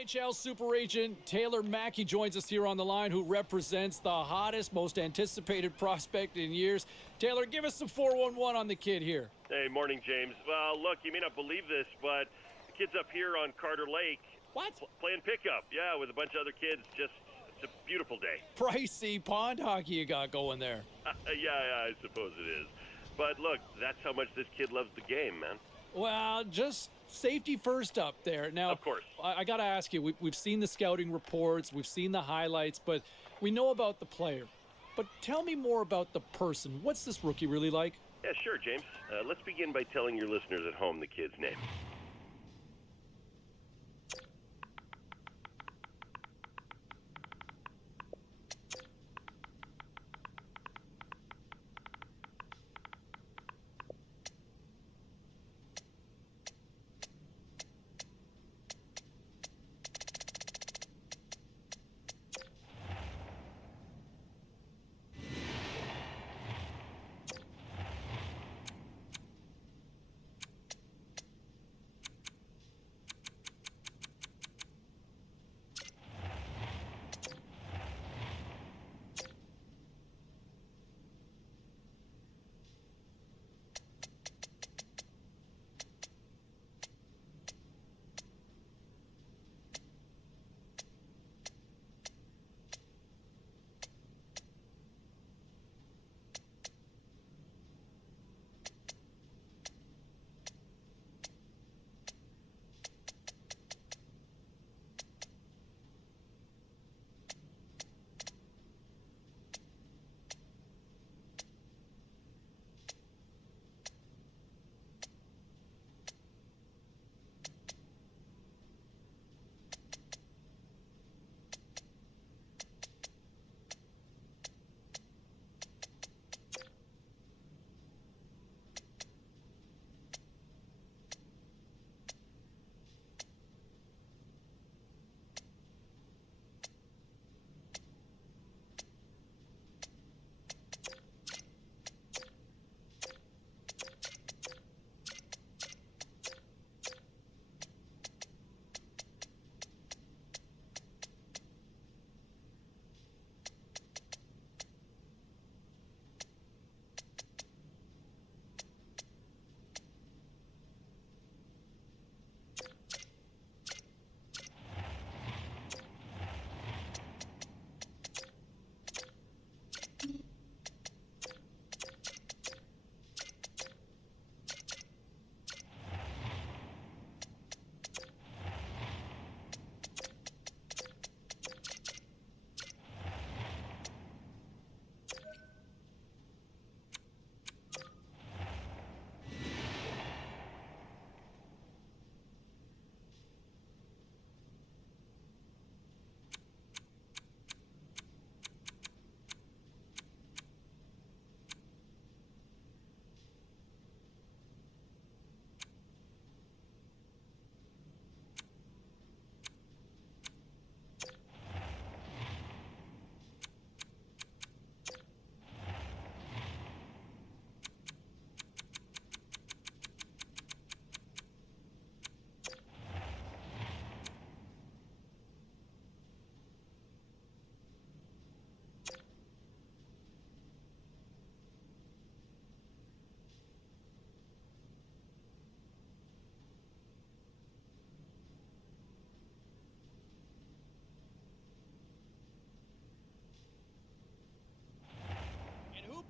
NHL super agent Taylor Mackey joins us here on the line, who represents the hottest, most anticipated prospect in years. Taylor, give us some 411 on the kid here. Hey, morning, James. Well, look, you may not believe this, but the kid's up here on Carter Lake. What? Playing pickup, yeah, with a bunch of other kids. Just, it's a beautiful day. Pricey pond hockey you got going there. Yeah, I suppose it is. But look, that's how much this kid loves the game, man. Well, just safety first up there. Now, Of course. I got to ask you, we've seen the scouting reports, we've seen the highlights, but we know about the player. But tell me more about the person. What's this rookie really like? Yeah, sure, James. Let's begin by telling your listeners at home the kid's name.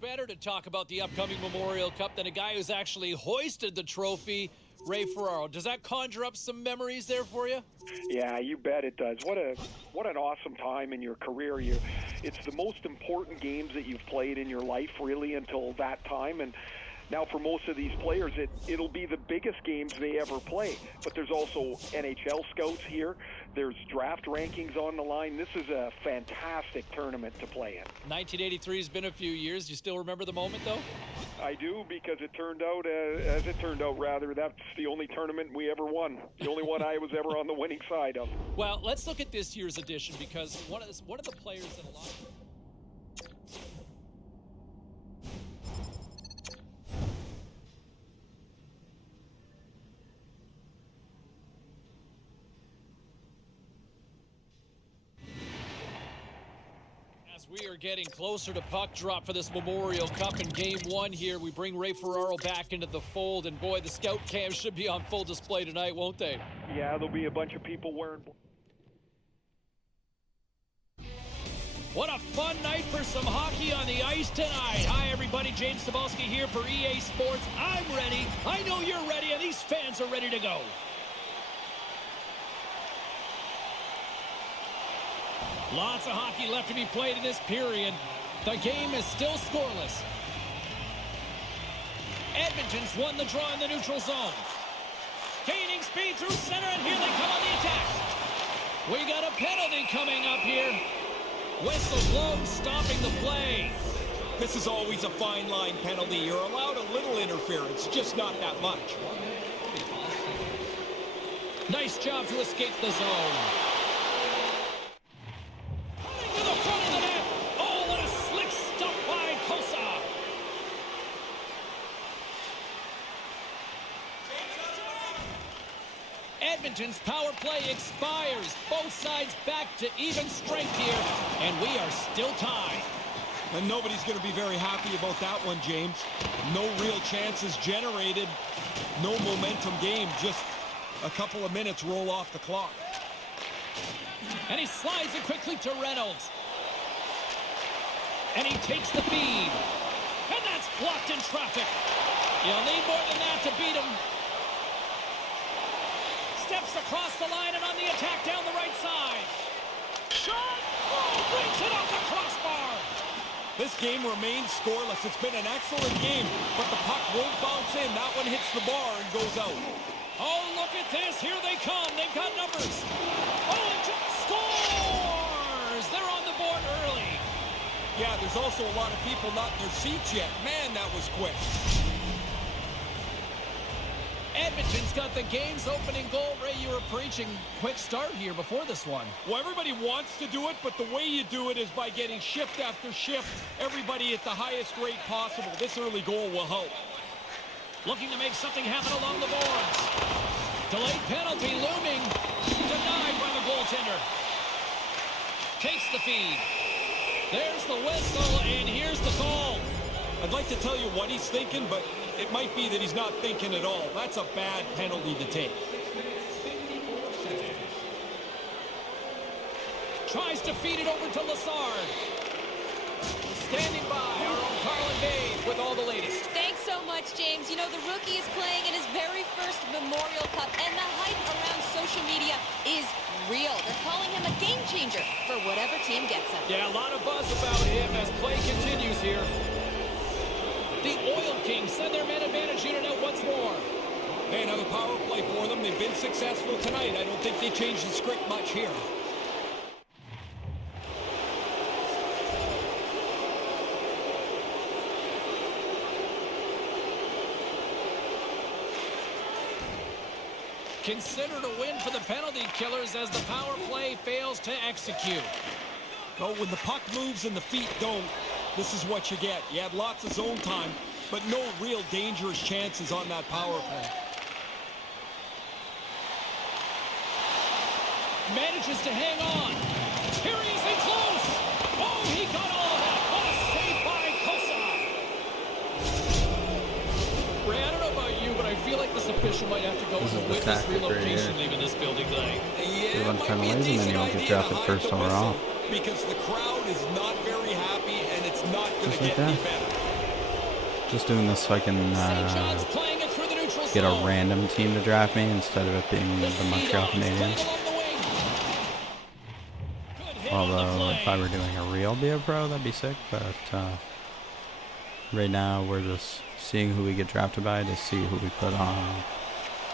Better to talk about the upcoming Memorial Cup than a guy who's actually hoisted the trophy, Ray Ferraro. Does that conjure up some memories there for you? Yeah, you bet it does. What an awesome time in your career. It's the most important games that you've played in your life, really, until that time. And now for most of these players, it'll be the biggest games they ever play. But there's also NHL scouts here. There's draft rankings on the line. This is a fantastic tournament to play in. 1983 has been a few years. You still remember the moment, though? I do, because it turned out, as it turned out, rather, that's the only tournament we ever won. The only one I was ever on the winning side of. Well, let's look at this year's edition, because one of the players in a lot of... We are getting closer to puck drop for this Memorial Cup in Game 1 here. We bring Ray Ferraro back into the fold, and boy, the scout cams should be on full display tonight, won't they? Yeah, there'll be a bunch of people wearing... What a fun night for some hockey on the ice tonight. Hi, everybody. James Cebulski here for EA Sports. I'm ready. I know you're ready, and these fans are ready to go. Lots of hockey left to be played in this period. The game is still scoreless. Edmonton's won the draw in the neutral zone. Gaining speed through center, and here they come on the attack. We got a penalty coming up here. Whistle blown, stopping the play. This is always a fine line penalty. You're allowed a little interference, just not that much. Nice job to escape the zone. Running to the front of the net. Oh, what a slick stump by Kosa. Edmonton's power play expires. Both sides back to even strength here, and we are still tied. And nobody's going to be very happy about that one, James. No real chances generated. No momentum game. Just a couple of minutes roll off the clock. And he slides it quickly to Reynolds. And he takes the feed. And that's blocked in traffic. You'll need more than that to beat him. Steps across the line and on the attack down the right side. Shot! Oh, brings it off the crossbar. This game remains scoreless. It's been an excellent game, but the puck won't bounce in. That one hits the bar and goes out. Oh, look at this. Here they come. They've got numbers. Oh, and scores! They're on the board early. Yeah, there's also a lot of people not in their seats yet. Man, that was quick. Edmonton's got the game's opening goal. Ray, you were preaching quick start here before this one. Well, everybody wants to do it, but the way you do it is by getting shift after shift, everybody at the highest rate possible. This early goal will help. Looking to make something happen along the boards. Delayed penalty looming. Denied by the goaltender. Takes the feed. There's the whistle, and here's the call. I'd like to tell you what he's thinking, but it might be that he's not thinking at all. That's a bad penalty to take. Tries to feed it over to Lassard. Standing by, our own Carlin Dave with all the latest. Thanks so much, James. You know, the rookie is playing in his very first Memorial Cup, and the hype around social media is real. They're calling him a game changer for whatever team gets him. Yeah, a lot of buzz about him as play continues here. The Oil Kings send their man advantage unit out once more. Hey, another power play for them. They've been successful tonight. I don't think they changed the script much here. Considered a win for the penalty killers as the power play fails to execute. Oh, when the puck moves and the feet don't, this is what you get. You had lots of zone time, but no real dangerous chances on that power play. Manages to hang on. Here he is in close. Oh, he got all of that. What a save by Kosa. Ray, I don't know about you, but I feel like this official might have to go with a witness relocation leaving this building tonight. Yeah, Run penalties and then you don't get drafted first overall. Because the crowd is not very happy and it's not going to Just like get any that. better. Just doing this so I can St. John's playing it through the neutral get a zone. random team to draft me instead of it being the Montreal Canadiens. Although if I were doing a real Be a Pro, that'd be sick. But right now we're just seeing who we get drafted by to see who we put on,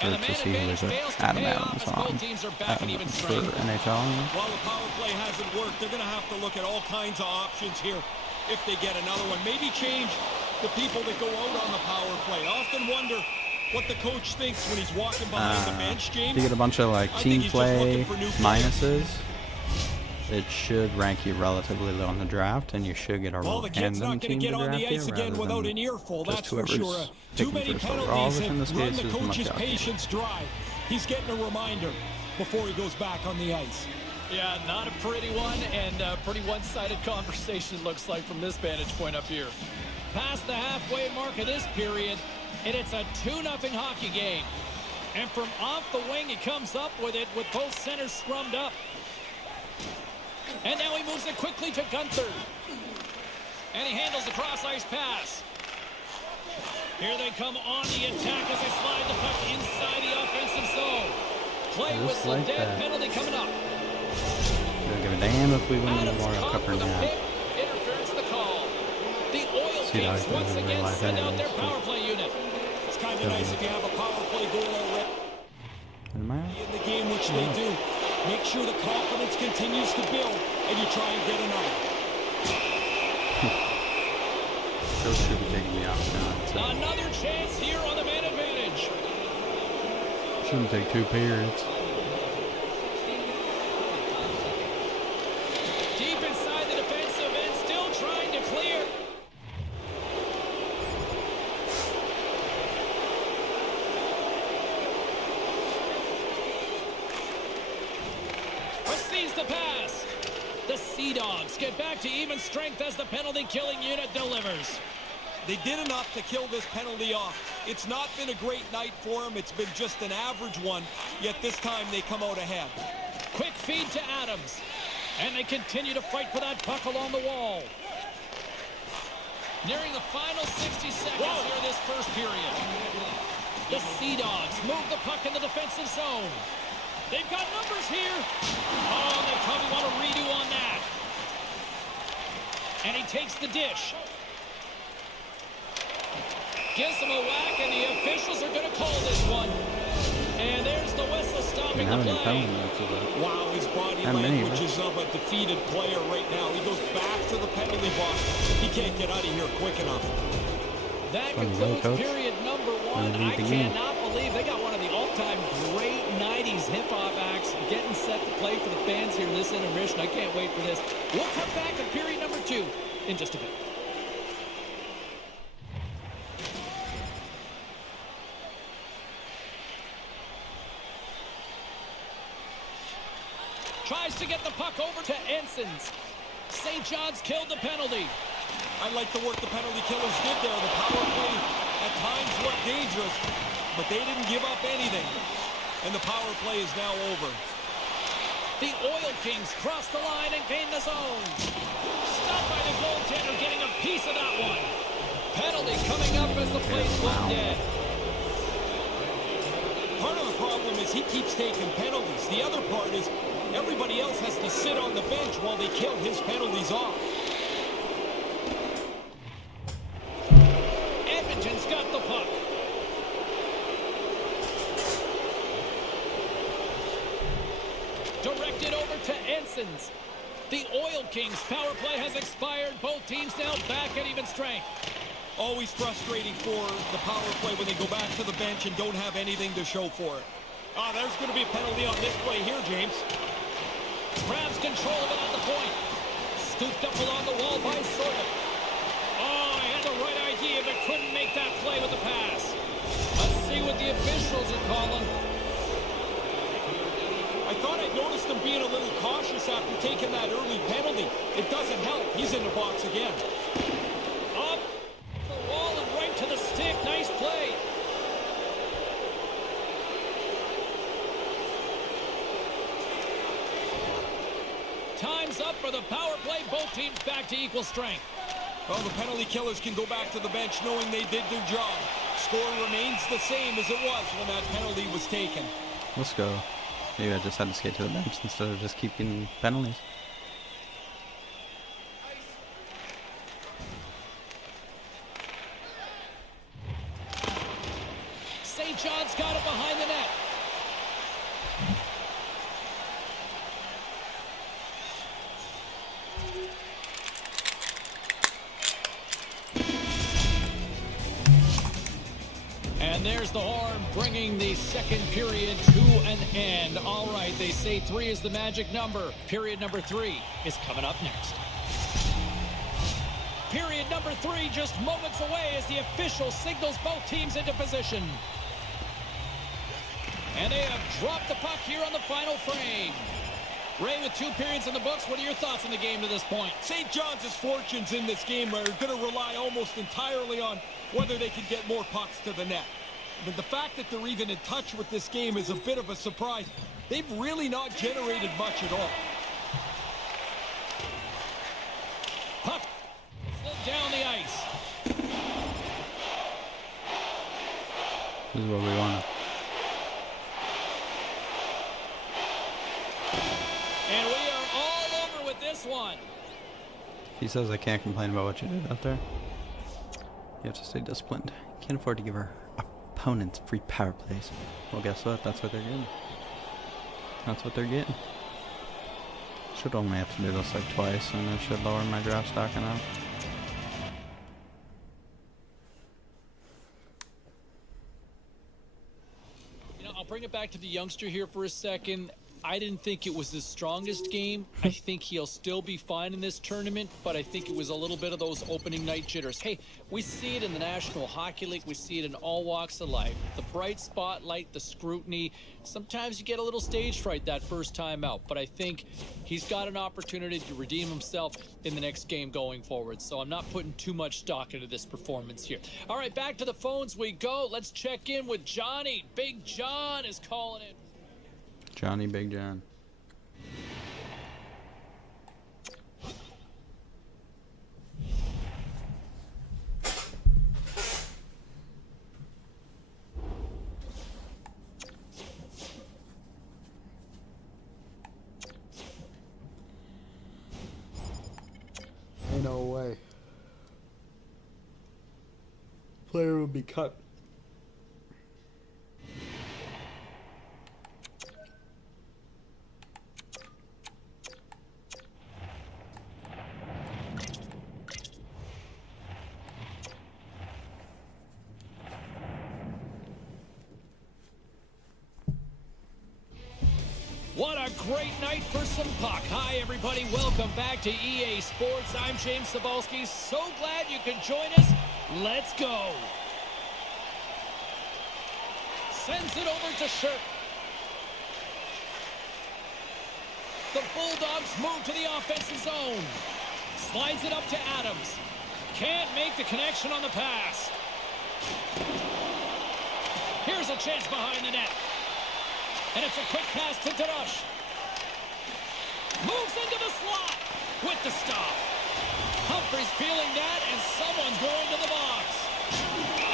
or to see who we put Adam Adams on for NHL. While the power play hasn't worked, they're going to have to look at all kinds of options here if they get another one. Maybe change the people that go out on the power play. I often wonder what the coach thinks when he's walking behind the bench, James. If you get a bunch of like I team think he's just looking play for new minuses, it should rank you relatively low in the draft, and you should get a Well, the kid's random not going team to to get on draft the ice you again rather without than an earful, just that's for whoever's sure. Too picking many first overall, penalties which in this have run case the is coach's Montreal. patience dry. He's getting a reminder before he goes back on the ice. Yeah, not a pretty one, and a pretty one-sided conversation looks like from this vantage point up here. Past the halfway mark of this period, and it's a 2-0 hockey game. And from off the wing, he comes up with it with both centers scrummed up. And now he moves it quickly to Gunther. And he handles the cross-ice pass. Here they come on the attack as they slide the puck inside the offensive zone. Play whistle, like dead that. penalty coming up. Don't give a damn if we win the Adams Memorial caught Cup for or the not. pick. Interference the call. The Oil See, Kings I once didn't again realize send that out their is- power play unit. It's kind of nice if you have a power play goal already Am I? in the game, which they do. Make sure the confidence continues to build, and you try and get another. Coach should be taking the option out. So Another chance here on the man advantage. shouldn't take 2 periods. Deep inside the defensive end, still trying to clear. Receives the pass. The Sea Dogs get back to even strength as the penalty-killing unit delivers. They did enough to kill this penalty off. It's not been a great night for them. It's been just an average one, yet this time they come out ahead. Quick feed to Adams. And they continue to fight for that puck along the wall. Nearing the final 60 seconds here this first period. The Sea Dogs move the puck in the defensive zone. They've got numbers here. Oh, they probably want a redo on that. And he takes the dish. Gives him a whack, and the officials are going to call this one. And there's the whistle stopping the play. Wow, his body How many, language is of a defeated player right now. He goes back to the penalty box. He can't get out of here quick enough. That Funny concludes though, Coach. period number 1. Lead I the game. cannot believe they got one of the all-time great 90s hip-hop acts getting set to play for the fans here in this intermission. I can't wait for this. We'll come back in period number 2 in just a bit. Tries to get the puck over to Ensons. St. John's killed the penalty. I like the work the penalty killers did there. The power play at times looked dangerous, but they didn't give up anything. And the power play is now over. The Oil Kings cross the line and gain the zone. Stopped by the goaltender, getting a piece of that one. Penalty coming up as the play's blown dead. Part of the problem is he keeps taking penalties. The other part is everybody else has to sit on the bench while they kill his penalties off. Edmonton's got the puck. Directed over to Ensons. The Oil Kings power play has expired. Both teams now back at even strength. Always frustrating for the power play when they go back to the bench and don't have anything to show for it. Oh, there's going to be a penalty on this play here, James. Grabs control of it at the point. Scooped up along the wall by Sordo. Oh, he had the right idea, but couldn't make that play with the pass. Let's see what the officials are calling. I thought I noticed him being a little cautious after taking that early penalty. It doesn't help. He's in the box again. Up the wall and right to the stick. Nice play. Time's up for the power play. Both teams back to equal strength. Well, the penalty killers can go back to the bench knowing they did their job. Score remains the same as it was when that penalty was taken. Let's go. Maybe I just had to skate to the bench instead of just keep getting penalties. St. John's got it behind the net. And there's the horn, bringing the second period to an end. All right, they say 3 is the magic number. Period number 3 is coming up next. Period number 3 just moments away as the official signals both teams into position. And they have dropped the puck here on the final frame. Ray, with 2 periods in the books, what are your thoughts on the game to this point? St. John's fortunes in this game are going to rely almost entirely on whether they can get more pucks to the net. But the fact that they're even in touch with this game is a bit of a surprise. They've really not generated much at all. Puck slid down the ice. This is what we wanted. And we are all over with this one. If he says I can't complain about what you did out there, you have to stay disciplined. You can't afford to give our opponents free power plays. Well, guess what? That's what they're getting. That's what they're getting. Should only have to do this like twice, and it should lower my draft stock enough. I'll bring it back to the youngster here for a second. I didn't think it was his strongest game. I think he'll still be fine in this tournament, but I think it was a little bit of those opening night jitters. Hey, we see it in the National Hockey League. We see it in all walks of life. The bright spotlight, the scrutiny. Sometimes you get a little stage fright that first time out, but I think he's got an opportunity to redeem himself in the next game going forward. So I'm not putting too much stock into this performance here. All right, back to the phones we go. Let's check in with Johnny. Big John is calling in. Johnny Big John. Ain't no way. Player will be cut. What a great night for some puck. Hi, everybody. Welcome back to EA Sports. I'm James Cebulski. So glad you could join us. Let's go. Sends it over to Shirk. The Bulldogs move to the offensive zone. Slides it up to Adams. Can't make the connection on the pass. Here's a chance behind the net. And it's a quick pass to Darush. Moves into the slot with the stop. Humphrey's feeling that, and someone's going to the box.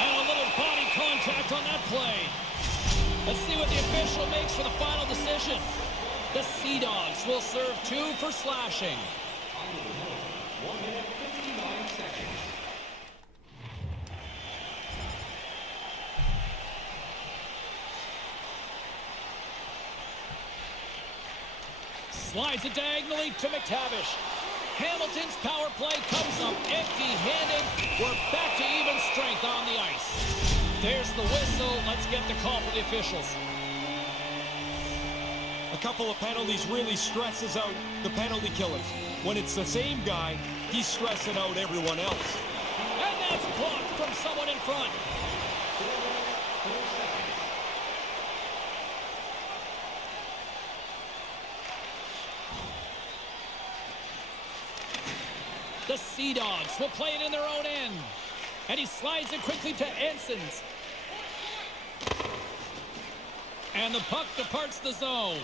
And a little body contact on that play. Let's see what the official makes for the final decision. The Sea Dogs will serve 2 for slashing. Slides it diagonally to McTavish. Hamilton's power play comes up empty-handed. We're back to even strength on the ice. There's the whistle. Let's get the call for the officials. A couple of penalties really stresses out the penalty killers. When it's the same guy, he's stressing out everyone else. And that's blocked from someone in front. The Sea Dogs will play it in their own end. And he slides it quickly to Ensons. And the puck departs the zone.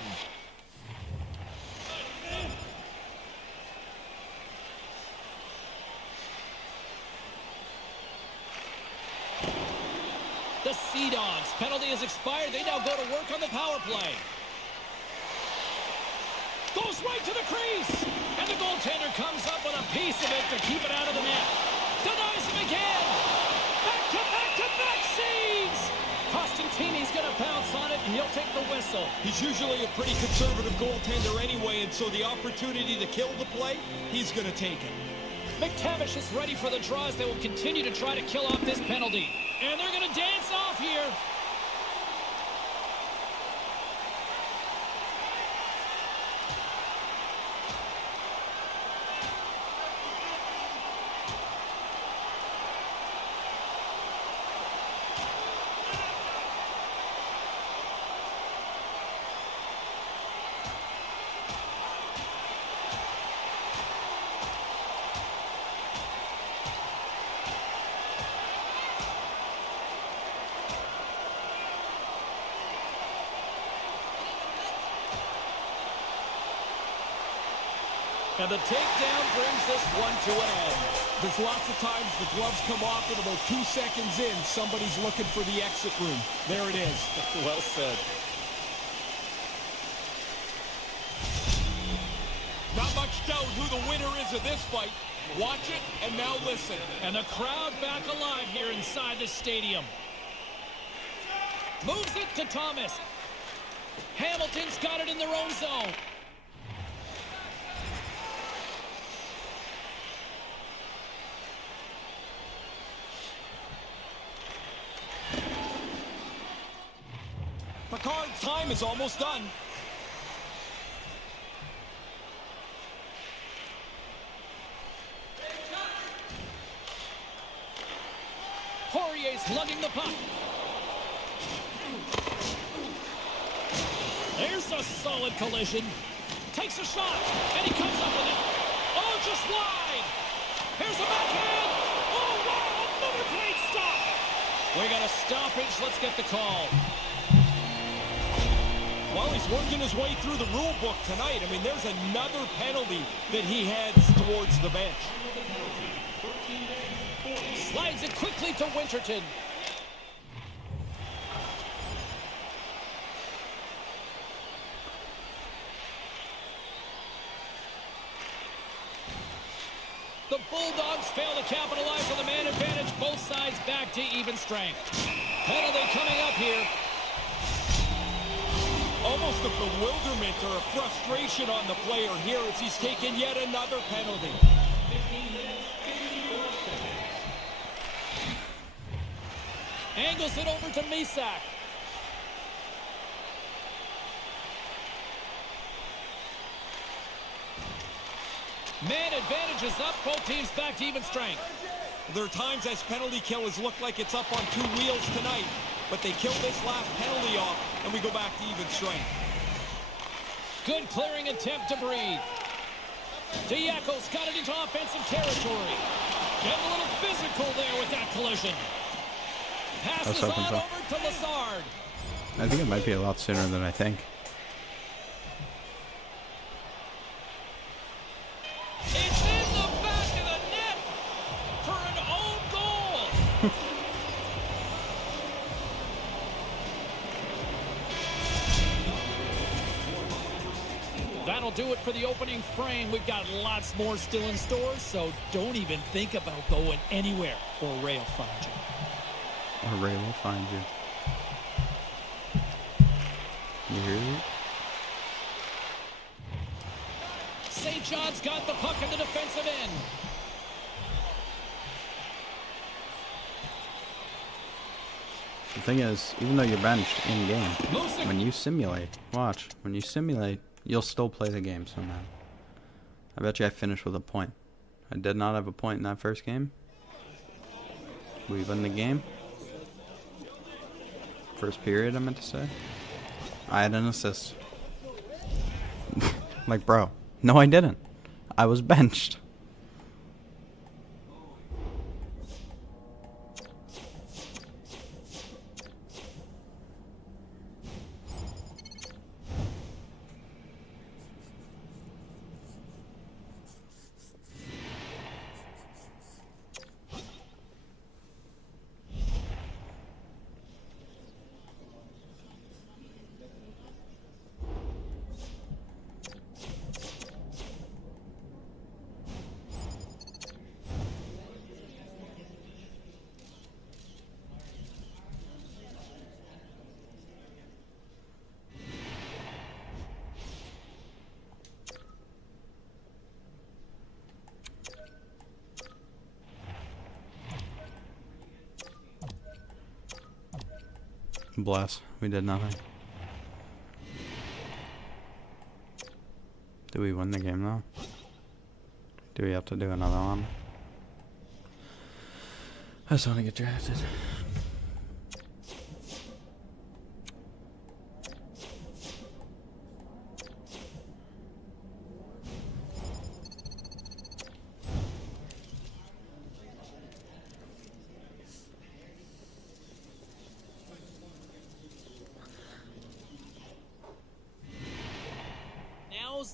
The Sea Dogs. Penalty is expired. They now go to work on the power play. Goes right to the crease. And the goaltender comes up with a piece of it to keep it out of the net. Denies him again. Back-to-back saves. Costantini's going to bounce on it, and he'll take the whistle. He's usually a pretty conservative goaltender anyway, and so the opportunity to kill the play, he's going to take it. McTavish is ready for the draws. They will continue to try to kill off this penalty. And they're going to dance off here. And the takedown brings this one to an end. There's lots of times the gloves come off and about 2 seconds in, somebody's looking for the exit room. There it is. Well said. Not much doubt who the winner is of this fight. Watch it and now listen. And the crowd back alive here inside the stadium. Moves it to Thomas. Hamilton's got it in their own zone. Picard's time is almost done. Poirier's lugging the puck. There's a solid collision. Takes a shot, and he comes up with it. Oh, just wide. Here's a backhand. Oh, wow, another great stop. We got a stoppage. Let's get the call. While he's working his way through the rule book tonight, I mean, there's another penalty that he heads towards the bench. Slides it quickly to Winterton. The Bulldogs fail to capitalize on the man advantage. Both sides back to even strength. Penalty coming up here. Almost a bewilderment or a frustration on the player here as he's taken yet another penalty. Angles it over to Misak. Man advantage is up. Both teams back to even strength. There are times as penalty kill has looked like it's up on 2 wheels tonight, but they kill this last penalty off, and we go back to even strength. Good clearing attempt to breathe. Diaco's got it into offensive territory. Getting a little physical there with that collision. Passes on over to Lazard. I think it might be a lot sooner than I think. It's in the back of the net for an own goal. That'll do it for the opening frame. We've got lots more still in store, so don't even think about going anywhere, or Ray will find you. Or Ray will find you. You hear it? St. John's got the puck in the defensive end. The thing is, even though you're benched in game, when you simulate, watch, when you simulate, you'll still play the game somehow. I bet you I finished with a point. I did not have a point in that first game. We win the game. First period, I meant to say. I had an assist. Like, bro. No, I didn't. I was benched. Bless. We did nothing. Do we win the game though? Do we have to do another one? I just want to get drafted.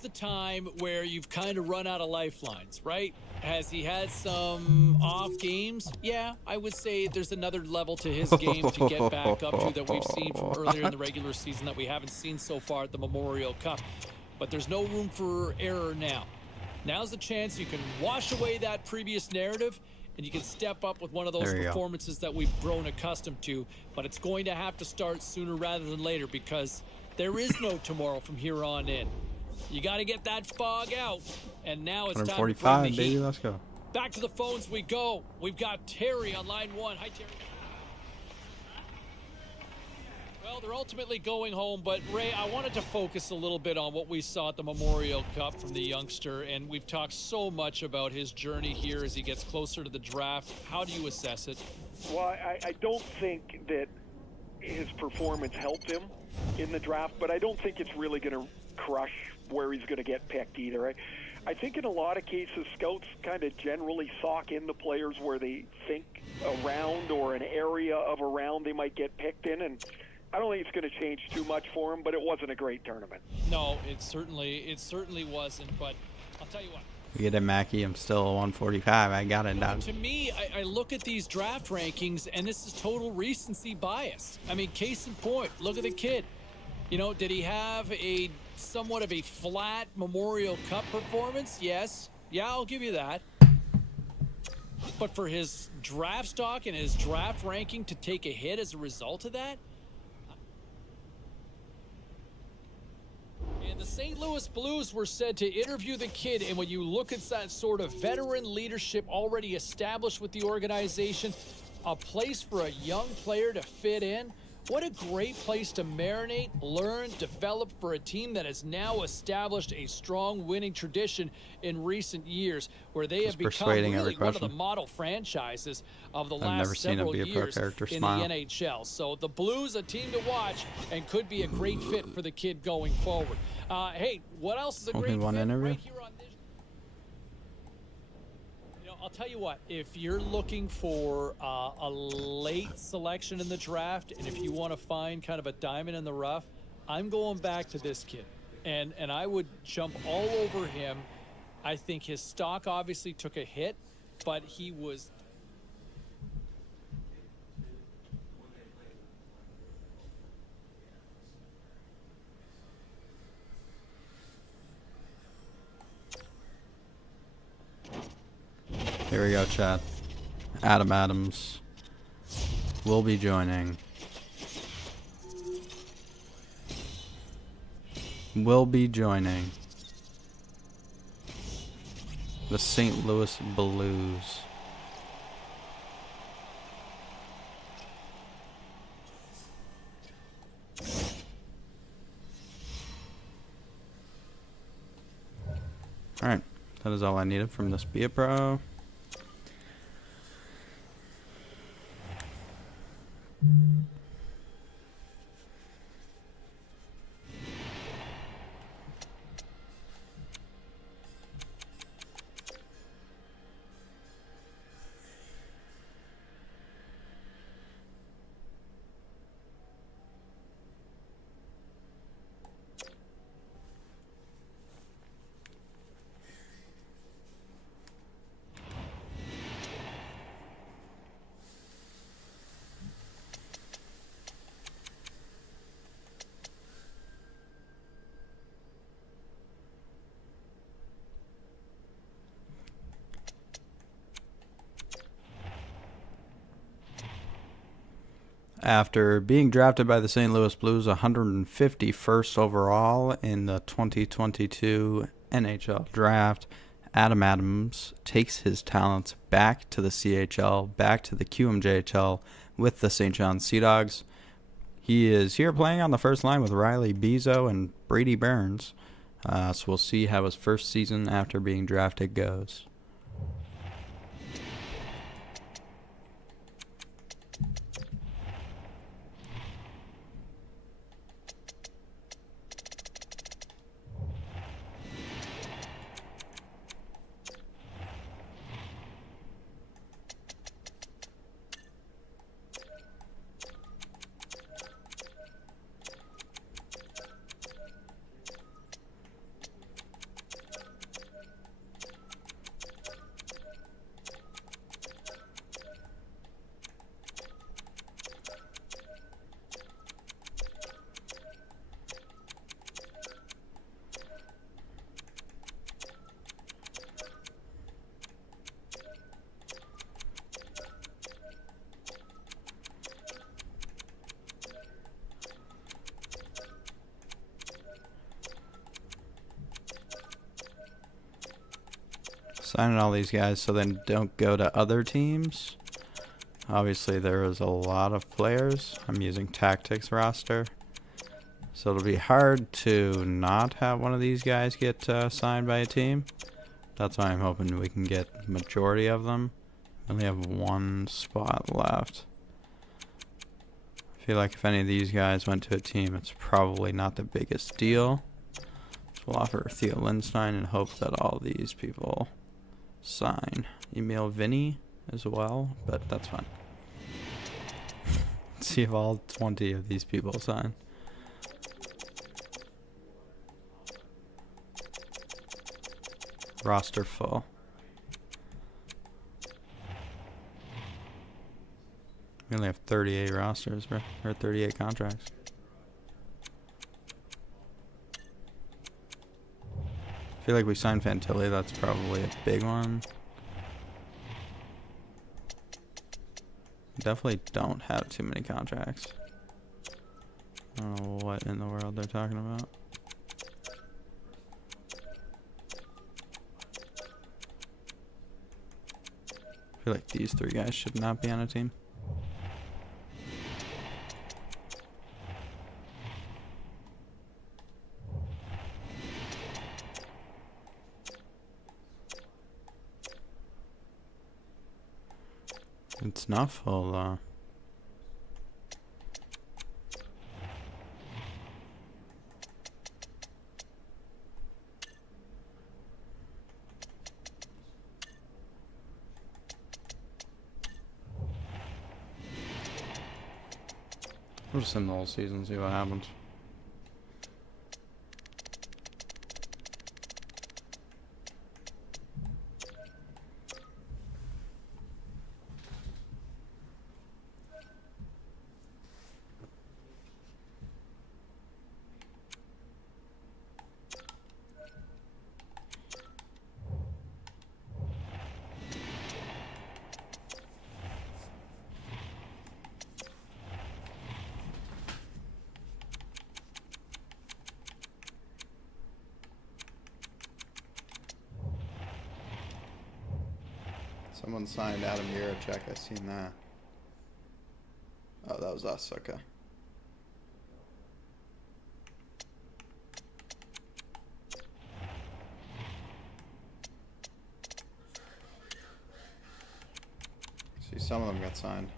the time where you've kind of run out of lifelines, right? Has he had some off games? Yeah, I would say there's another level to his game to get back up to that we've seen from earlier in the regular season that we haven't seen so far at the Memorial Cup. But there's no room for error now. Now's the chance you can wash away that previous narrative and you can step up with one of those performances that we've grown accustomed to. But it's going to have to start sooner rather than later because there is no tomorrow from here on in. You got to get that fog out. And now it's time to bring the heat. Baby, let's go. Back to the phones we go. We've got Terry on line 1. Hi, Terry. Well, they're ultimately going home, but Ray, I wanted to focus a little bit on what we saw at the Memorial Cup from the youngster, and we've talked so much about his journey here as he gets closer to the draft. How do you assess it? Well, I don't think that his performance helped him in the draft, but I don't think it's really going to crush where he's going to get picked either. I think in a lot of cases, scouts kind of generally sock in the players where they think a round or an area of a round they might get picked in, and I don't think it's going to change too much for him, but it wasn't a great tournament. No, it certainly wasn't, but I'll tell you what. We get it, Mackie. I'm still a 145. I got it done. To me, I look at these draft rankings, and this is total recency bias. I mean, case in point, look at the kid. You know, did he have a somewhat of a flat Memorial Cup performance? Yes. Yeah, I'll give you that. But for his draft stock and his draft ranking to take a hit as a result of that? And the St. Louis Blues were said to interview the kid, and when you look at that sort of veteran leadership already established with the organization, a place for a young player to fit in, what a great place to marinate, learn, develop for a team that has now established a strong winning tradition in recent years, where they have become really one of the model franchises of the last several years in the NHL. So the Blues, a team to watch, and could be a great fit for the kid going forward. Hey, what else is a great fit right here on this? I'll tell you what, if you're looking for a late selection in the draft, and if you want to find kind of a diamond in the rough, I'm going back to this kid. And I would jump all over him. I think his stock obviously took a hit, but he was... Here we go, chat. Adam Adams will be joining. The St. Louis Blues. Alright, that is all I needed from this Be a Pro. After being drafted by the St. Louis Blues 151st overall in the 2022 NHL Draft, Adam Adams takes his talents back to the CHL, back to the QMJHL with the St. John Sea Dogs. He is here playing on the first line with Riley Bezo and Brady Burns. So we'll see how his first season after being drafted goes. signing all these guys so they don't go to other teams. Obviously, there is a lot of players. I'm using tactics roster. So it'll be hard to not have one of these guys get signed by a team. That's why I'm hoping we can get majority of them. I only have one spot left. I feel like if any of these guys went to a team, it's probably not the biggest deal. So we'll offer Theo Lindstein and hope that all these people sign. Email Vinny as well, but that's fine. See if all 20 of these people sign. Roster full. We only have 38 rosters, bro. Or 38 contracts. I feel like we signed Fantilli. That's probably a big one. Definitely don't have too many contracts. I don't know what in the world they're talking about. I feel like these three guys should not be on a team. It's not full though. We'll just end the whole season, see what happens. Someone signed Adam Juracek, I seen that. Oh, that was us, okay. See, some of them got signed.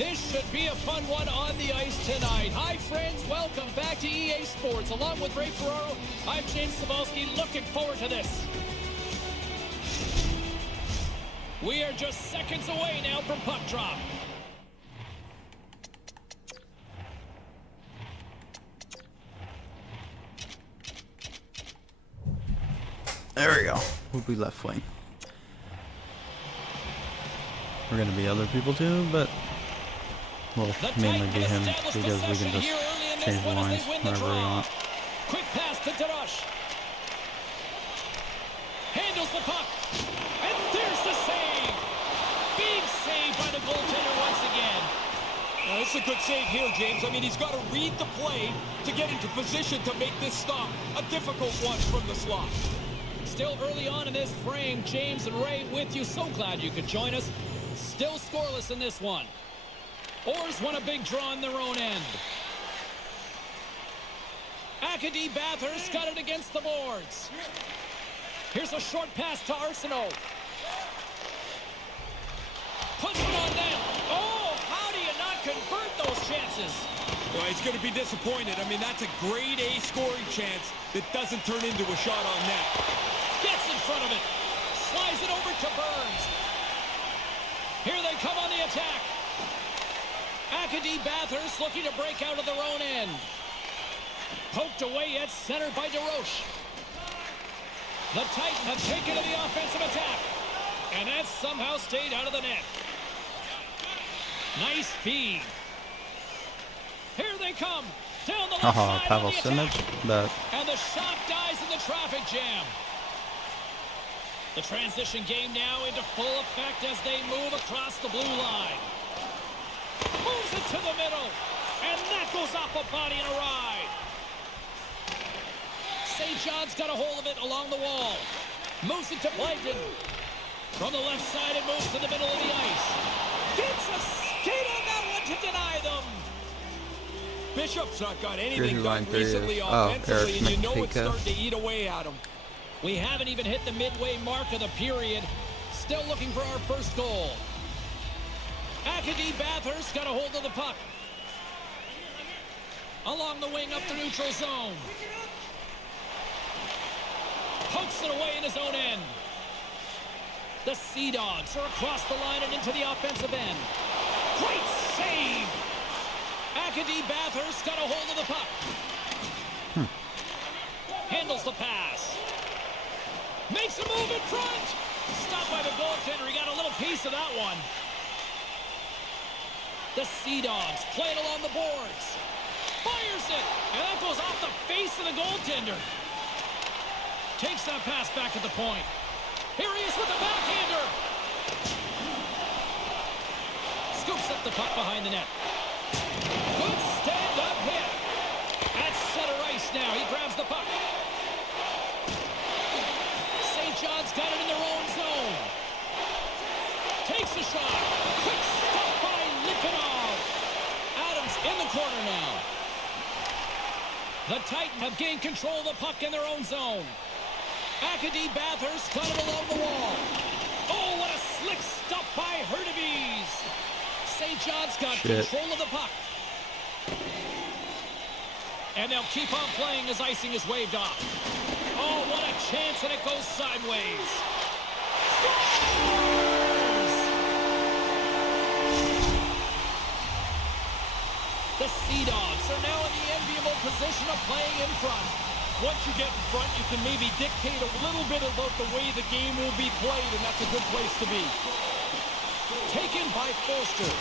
This should be a fun one on the ice tonight. Hi, friends. Welcome back to EA Sports. Along with Ray Ferraro, I'm James Cybulski. Looking forward to this. We are just seconds away now from puck drop. There we go. Who'll be left wing? We're gonna be other people too, but we'll mainly be him because we can just change the lines whenever we want. Quick pass to Darush. Handles the puck. And there's the save. Big save by the goaltender once again. Now, this is a good save here, James. I mean, he's got to read the play to get into position to make this stop. A difficult one from the slot. Still early on in this frame, James and Ray with you. So glad you could join us. Still scoreless in this one. Oars won a big draw on their own end. Acadie Bathurst got it against the boards. Here's a short pass to Arsenault. Puts it on net. Oh, how do you not convert those chances? Well, he's going to be disappointed. I mean, that's a grade A scoring chance that doesn't turn into a shot on net. Gets in front of it. Slides it over to Burns. Here they come on the attack. Acadie Bathurst looking to break out of their own end. Poked away at center by DeRoche. The Titans have taken to the offensive attack. And that somehow stayed out of the net. Nice feed. Here they come. Down the left side Pavel on the Simic, attack. but And the shot dies in the traffic jam. The transition game now into full effect as they move across the blue line. Moves it to the middle. And that goes off a body and a ride. St. John's got a hold of it along the wall. Moves it to Blankton. From the left side, it moves to the middle of the ice. Gets a skate on that one to deny them. Bishop's not got anything done line 3 recently is- offensively, Eric and you know it's McPika. starting to eat away at him. We haven't even hit the midway mark of the period. Still looking for our first goal. Acadie Bathurst got a hold of the puck. Along the wing up the neutral zone. Pokes it away in his own end. The Sea Dogs are across the line and into the offensive end. Great save! Acadie Bathurst got a hold of the puck. Handles the pass. Makes a move in front. Stopped by the goaltender. He got a little piece of that one. The Sea Dogs play it along the boards. Fires it. And that goes off the face of the goaltender. Takes that pass back at the point. Here he is with the backhander. Scoops up the puck behind the net. Good stand-up hit. At center ice now. He grabs the puck. St. John's got it in their own zone. Takes a shot. Quick stop by Litvinov. Adams in the corner now. The Titans have gained control of the puck in their own zone. Acadie Bathurst got it along the wall. Oh, what a slick stop by Hurtubise. St. John's got control of the puck. And they'll keep on playing as icing is waved off. Oh, what a chance, and it goes sideways. Scores! The Sea Dogs are now in the enviable position of playing in front. Once you get in front, you can maybe dictate a little bit about the way the game will be played, and that's a good place to be. Taken by Forster.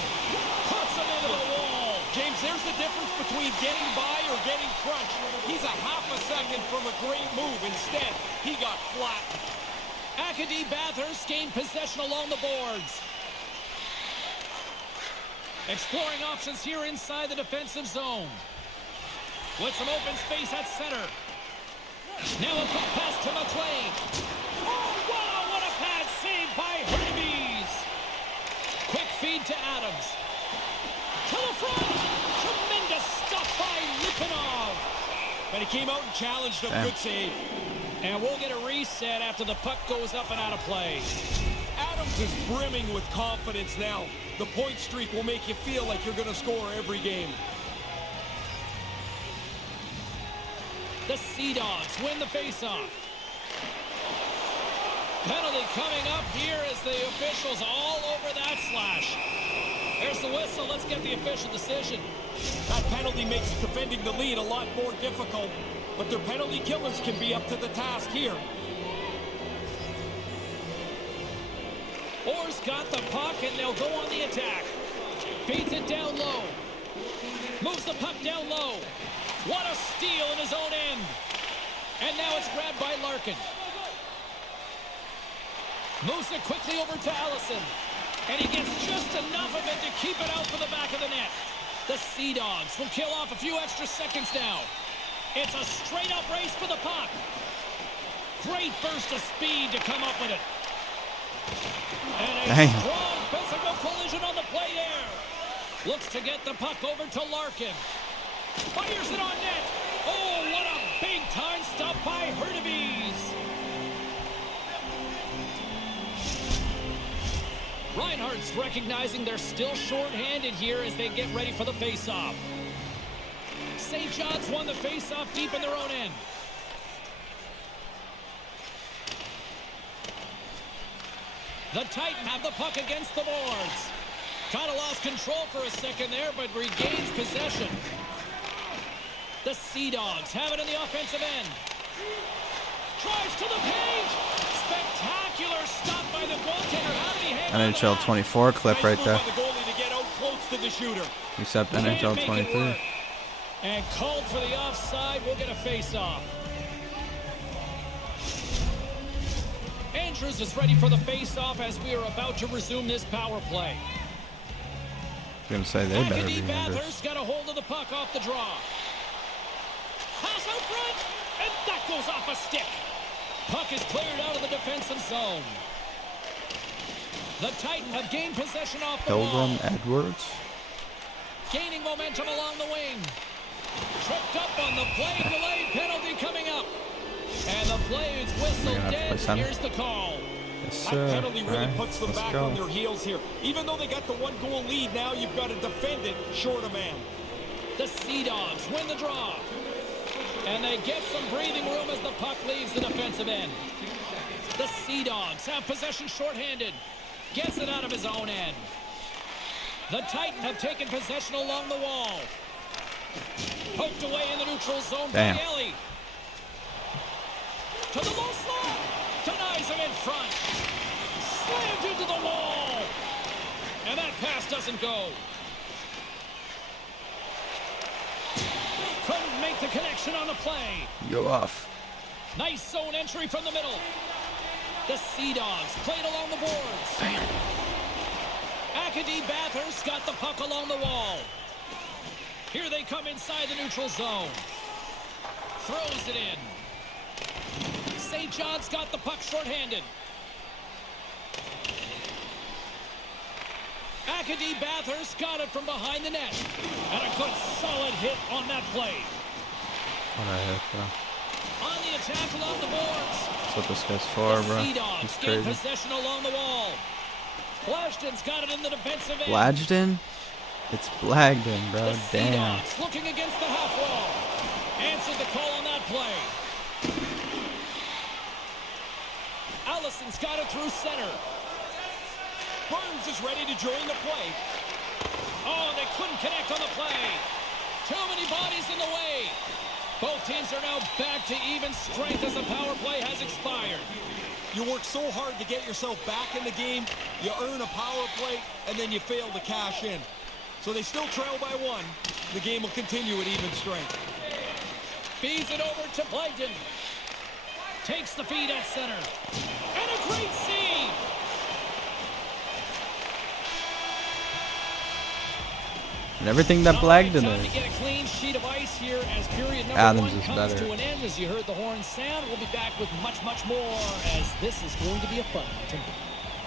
Puts him into the wall. James, there's the difference between getting by or getting crunched. He's a half a second from a great move. Instead, he got flattened. Acadie Bathurst gained possession along the boards. Exploring options here inside the defensive zone. With some open space at center. Now a quick pass to McLean. Oh, wow, what a pad save by Hurtubise. Quick feed to Adams. To the front. Tremendous stop by Litvinov. But he came out and challenged him. Good save. And we'll get a reset after the puck goes up and out of play. Adams Adams is brimming with confidence now. The point streak will make you feel like you're going to score every game. The Sea Dogs win the faceoff. Penalty coming up here as the officials all over that slash. There's the whistle. Let's get the official decision. That penalty makes defending the lead a lot more difficult, but their penalty killers can be up to the task here. Orr's got the puck, and they'll go on the attack. Feeds it down low. Moves the puck down low. What a steal in his own end. And now it's grabbed by Larkin. Moves it quickly over to Allison. And he gets just enough of it to keep it out for the back of the net. The Sea Dogs will kill off a few extra seconds now. It's a straight-up race for the puck. Great burst of speed to come up with it. And a strong physical collision on the play there. Looks to get the puck over to Larkin. Fires it on net. Oh, what a big-time stop by Hurtubise. Reinhardt's recognizing they're still short-handed here as they get ready for the face-off. St. John's won the face-off deep in their own end. The Titan have the puck against the boards. Kind of lost control for a second there, but regains possession. The Sea Dogs have it in the offensive end. Drives to the paint. Spectacular stop by the goaltender. How did he handle NHL 24 clip right there. The goalie to get out close to the shooter. Except NHL 23. And called for the offside. We'll get a face-off. Andrews is ready for the face-off as we are about to resume this power play. I'm going to say they better be Bathurst got a hold of the puck off the draw. Pass out front, and that goes off a stick. Puck is cleared out of the defensive zone. The Titan have gained possession off the ball. Edwards. Gaining momentum along the wing. Tripped up on the play, delayed penalty coming up. And the play is whistled dead. Here's the call. Yes, that penalty really puts them back on their heels here. Even though they got the one-goal lead, now you've got to defend it short of man. The Sea Dogs win the draw. And they get some breathing room as the puck leaves the defensive end. The Sea Dogs have possession shorthanded. Gets it out of his own end. The Titan have taken possession along the wall. Poked away in the neutral zone by Ellie. To the low slot. Denies him in front. Slammed into the wall. And that pass doesn't go. Couldn't make the connection on the play. Go off. Nice zone entry from the middle. The Sea Dogs played along the boards. Damn. Acadie Bathurst got the puck along the wall. Here they come inside the neutral zone. Throws it in. St. John's got the puck shorthanded. Acadie Bathurst got it from behind the net. And a good solid hit on that play. What a hit, bro. On the attack along the boards. That's what this guy's for, bro. He's crazy. Possession along the wall. Blagden's got it in the defensive end. Blagden? It's Blagden, bro. Damn. Looking against the half wall. Answered the call on that play. Allison's got it through center. Burns is ready to join the play. Oh, they couldn't connect on the play. Too many bodies in the way. Both teams are now back to even strength as the power play has expired. You work so hard to get yourself back in the game, you earn a power play, and then you fail to cash in. So they still trail by one. The game will continue at even strength. Feeds it over to Blagden. Takes the feed at center. And a great save. And everything that Blagden Time is. to get a clean sheet of ice here as period number Adams one is comes better. to an end. As you heard the horn sound, we'll be back with much, much more as this is going to be a fun one.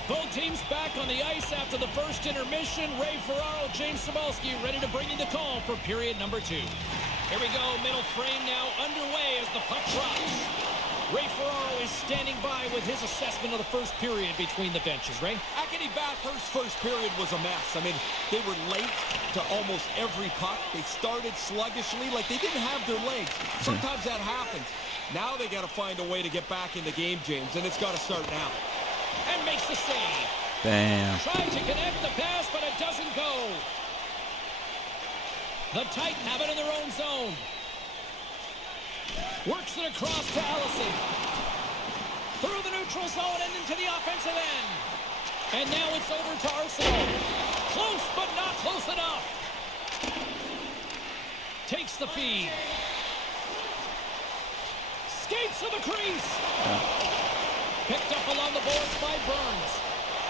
Both teams back on the ice after the first intermission. Ray Ferraro, James Cybulski ready to bring you the call for period number 2. Here we go, middle frame now underway as the puck drops. Ray Ferraro is standing by with his assessment of the first period between the benches. Ray? Bathurst's first period was a mess. I mean, they were late to almost every puck. They started sluggishly, like they didn't have their legs. Sometimes that happens. Now they got to find a way to get back in the game, James, and it's got to start now. And makes the save. Bam. Trying to connect the pass, but it doesn't go. The Titan have it in their own zone. Works it across to Allison. Through the neutral zone and into the offensive end. And now it's over to Arsenal. Close, but not close enough. Takes the feed. Skates to the crease. Picked up along the boards by Burns.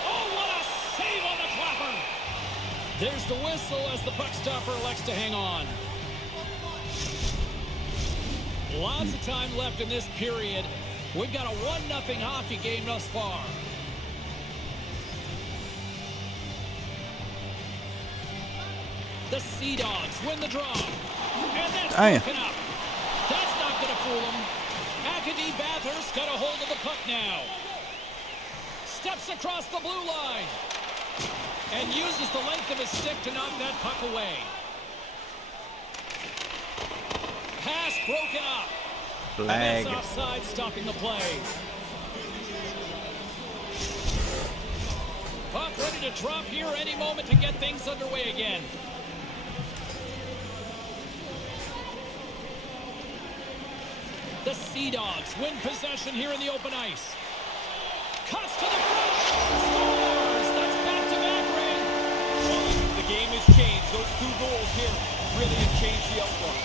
Oh, what a save on the clapper. There's the whistle as the puck stopper elects to hang on. Lots of time left in this period. We've got a 1-0 hockey game thus far. The Sea Dogs win the draw. And that's broken up. That's not going to fool them. Acadie Bathurst got a hold of the puck now. Steps across the blue line. And uses the length of his stick to knock that puck away. Pass broken up. Flag. And that's offside, stopping the play. Puck ready to drop here any moment to get things underway again. The Sea Dogs win possession here in the open ice. Cuts to the front. Scores. That's back-to-back, Ray. Well, the game has changed. Those 2 goals here really have changed the outlook.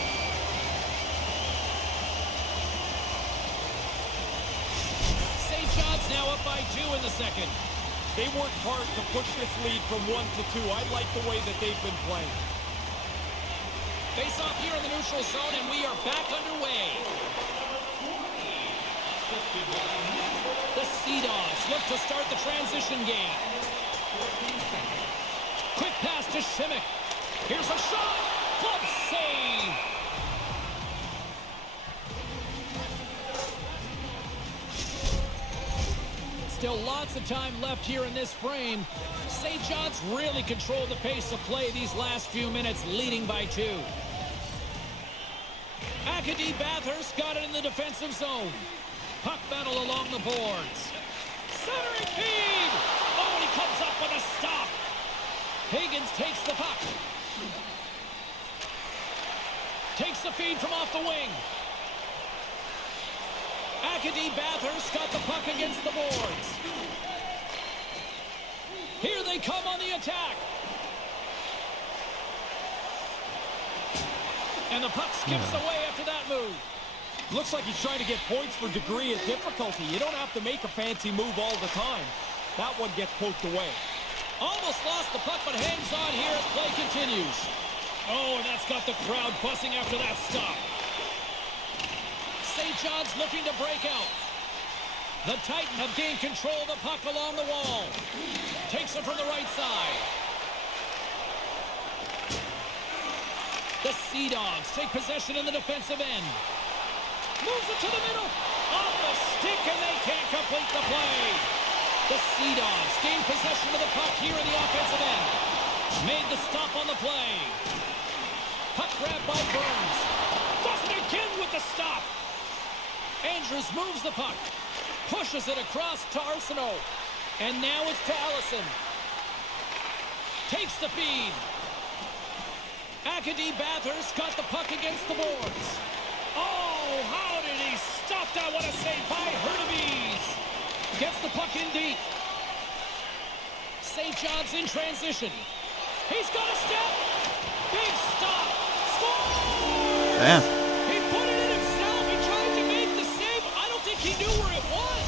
St. John's now up by 2 in the second. They worked hard to push this lead from 1 to 2. I like the way that they've been playing. Face off here in the neutral zone, and we are back underway. The Sea Dogs look to start the transition game. Quick pass to Schimmick. Here's a shot. Glove save. Still lots of time left here in this frame. St. John's really controlled the pace of play these last few minutes, leading by 2. Acadie Bathurst got it in the defensive zone. Puck battle along the boards. Centering feed! Oh, and he comes up with a stop. Higgins takes the puck. Takes the feed from off the wing. Acadie Bathurst got the puck against the boards. Here they come on the attack. And the puck skips away after that move. Looks like he's trying to get points for degree of difficulty. You don't have to make a fancy move all the time. That one gets poked away. Almost lost the puck, but hangs on here as play continues. Oh, and that's got the crowd buzzing after that stop. St. John's looking to break out. The Titan have gained control of the puck along the wall. Takes it from the right side. The Sea Dogs take possession in the defensive end. Moves it to the middle. Off the stick, and they can't complete the play. The Sea Dogs gain possession of the puck here in the offensive end. Made the stop on the play. Puck grab by Burns. Does it again with the stop. Andrews moves the puck. Pushes it across to Arsenault. And now it's to Allison. Takes the feed. Acadie Bathurst got the puck against the boards. Oh, how did he stop that? What a save by Hurtubise. Gets the puck in deep. St. John's in transition. He's got a step. Big stop. Scores! Yeah. He put it in himself. He tried to make the save. I don't think he knew where it was.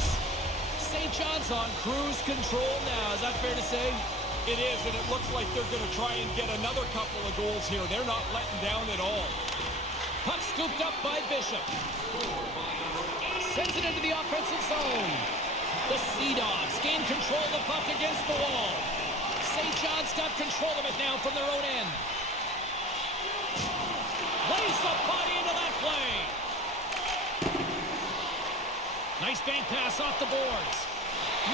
St. John's on cruise control now. Is that fair to say? It is, and it looks like they're going to try and get another couple of goals here. They're not letting down at all. Puck scooped up by Bishop. Sends it into the offensive zone. The Sea Dogs gain control of the puck against the wall. St. John's got control of it now from their own end. Lays the body into that play. Nice bank pass off the boards.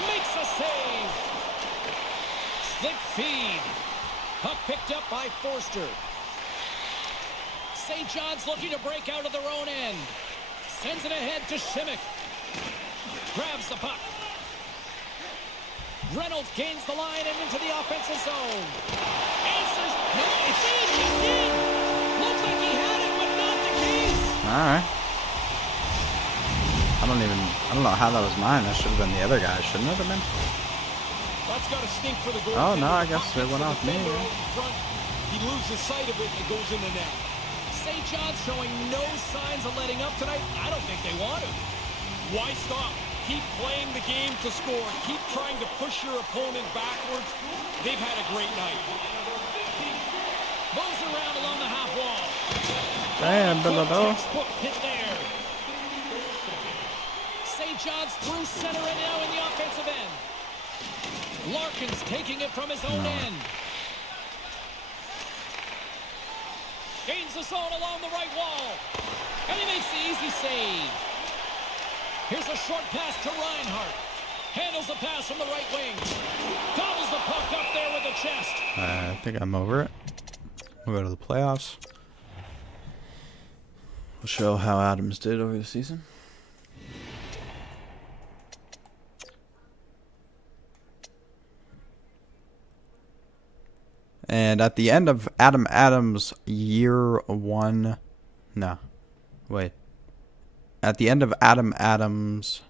Makes a save. Slick feed. Puck picked up by Forster. St. John's looking to break out of their own end. Sends it ahead to Schimmick. Grabs the puck. Reynolds gains the line and into the offensive zone. Answers. No, it's in. It's in. Looked like he had it, but not the case. All right. I don't know how that was mine. That should have been the other guy, shouldn't it have been? That's got to stink for the goal. Oh, no, I guess it went off me. He loses sight of it and it goes in the net. St. John's showing no signs of letting up tonight. I don't think they want to. Why stop? Keep playing the game to score. Keep trying to push your opponent backwards. They've had a great night. Moves around along the half wall. Damn, Textbook hit there. St. John's through center and now in the offensive end. Larkin's taking it from his own end. Gains the zone along the right wall. And he makes the easy save. Here's a short pass to Reinhart. Handles the pass from the right wing. Gobbles the puck up there with the chest. I think I'm over it. We'll go to the playoffs. We'll show how Adams did over the season. And at the end of Adam Adams' year one... No. Wait. At the end of Adam Adams'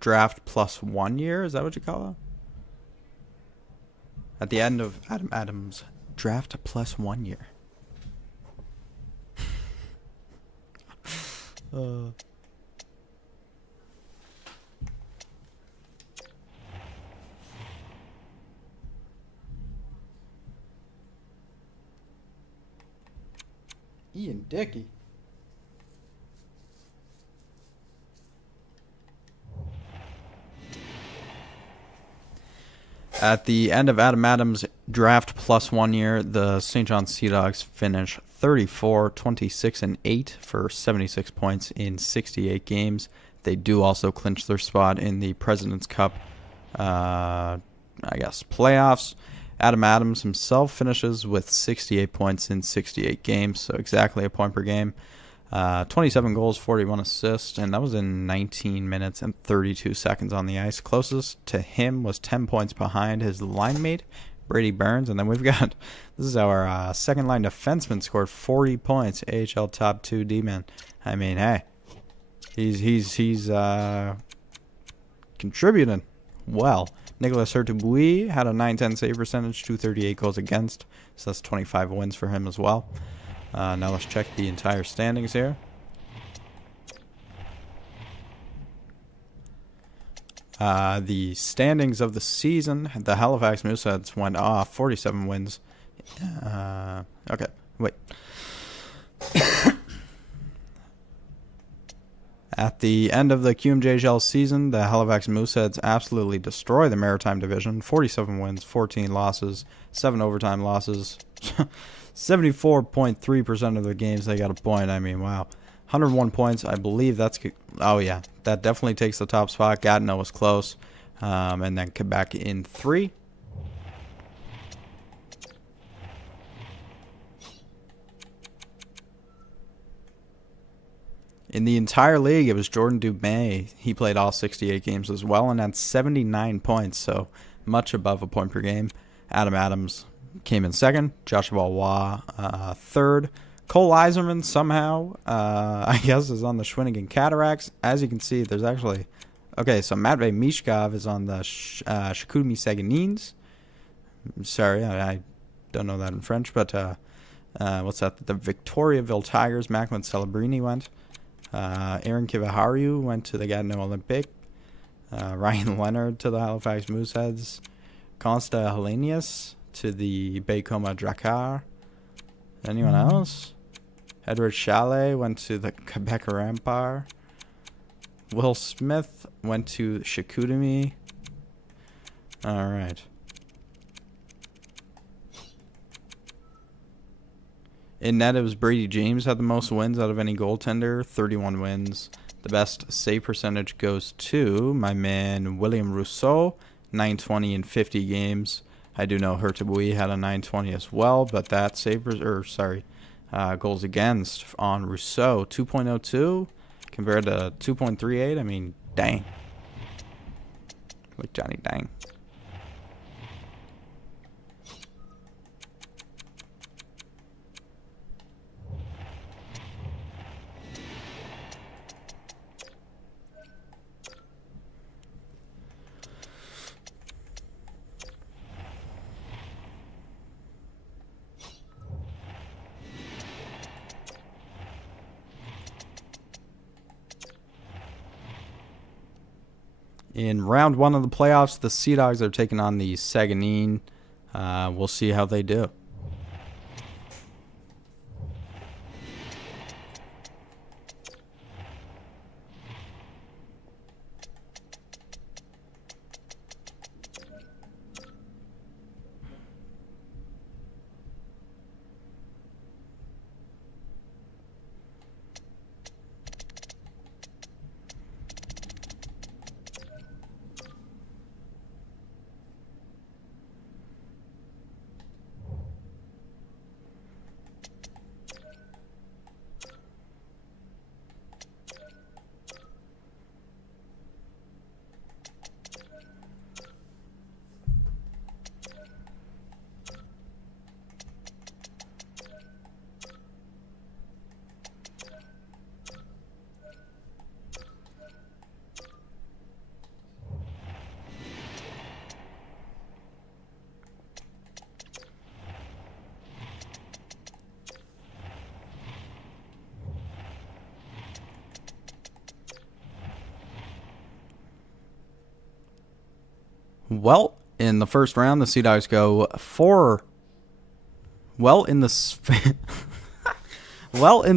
draft plus 1 year? Is that what you call it? At the end of Adam Adams' draft plus 1 year. Ian Dickey. At the end of Adam Adams' draft plus 1 year, the St. John's Sea Dogs finished 34, 26, and 8 for 76 points in 68 games. They do also clinch their spot in the President's Cup, playoffs. Adam Adams himself finishes with 68 points in 68 games, so exactly a point per game. 27 goals, 41 assists, and that was in 19 minutes and 32 seconds on the ice. Closest to him was 10 points behind his line mate, Brady Burns. And then we've got, this is our second line defenseman, scored 40 points, AHL top 2 D-man. I mean, hey, he's contributing well. Nicolas Hurtubise had a .910 save percentage, 238 goals against, so that's 25 wins for him as well. Now let's check the entire standings here. The standings of the season, the Halifax Mooseheads went off, 47 wins. Okay, wait. At the end of the Qmjhl season, the Halifax Mooseheads absolutely destroy the Maritime Division. 47 wins, 14 losses, 7 overtime losses. 74.3% of the games they got a point. I mean, wow. 101 points. I believe that's... Oh, yeah. That definitely takes the top spot. Gatineau was close. And then Quebec in 3. In the entire league, it was Jordan Dubé. He played all 68 games as well and had 79 points, so much above a point per game. Adam Adams came in second. Joshua Waugh third. Cole Eiserman somehow, I guess, is on the Shawinigan Cataracts. As you can see, there's actually... Okay, so Matvey Mishkov is on the Chicoutimi Saguenayens. Sorry, I don't know that in French, but what's that? The Victoriaville Tigers. Macklin Celebrini went. Aaron Kivaharu went to the Gatineau Olympic. Ryan Leonard to the Halifax Mooseheads. Consta Helenius to the Baie-Comeau Drakkar. Anyone else? Edward Chalet went to the Quebec Rampart. Will Smith went to Chicoutimi. All right. In net, it was Brady James had the most wins out of any goaltender, 31 wins. The best save percentage goes to my man William Rousseau, 920 in 50 games. I do know Hertabui had a 920 as well, but that goals against on Rousseau, 2.02 compared to 2.38. I mean, dang. Like Johnny Dang. In round 1 of the playoffs, the Sea Dogs are taking on the Saguenay. We'll see how they do. Well, in the first round, the Sea Dogs go 4. Well, in the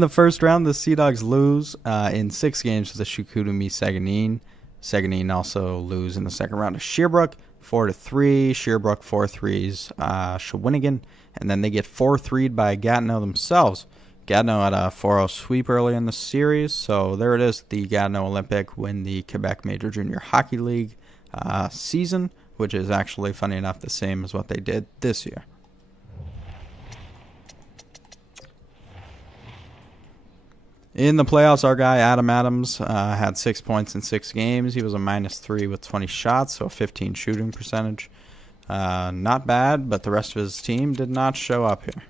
first round, the Sea Dogs lose in 6 games to the Chicoutimi Saguenay. Saguenay also lose in the second round to Sherbrooke, 4-3. Sherbrooke 4-3s Shawinigan, and then they get 4-3'd by Gatineau themselves. Gatineau had a 4-0 sweep early in the series, so there it is. The Gatineau Olympic win the Quebec Major Junior Hockey League season, which is actually, funny enough, the same as what they did this year. In the playoffs, our guy Adam Adams had 6 points in 6 games. He was a -3 with 20 shots, so a 15 shooting percentage. Not bad, but the rest of his team did not show up here.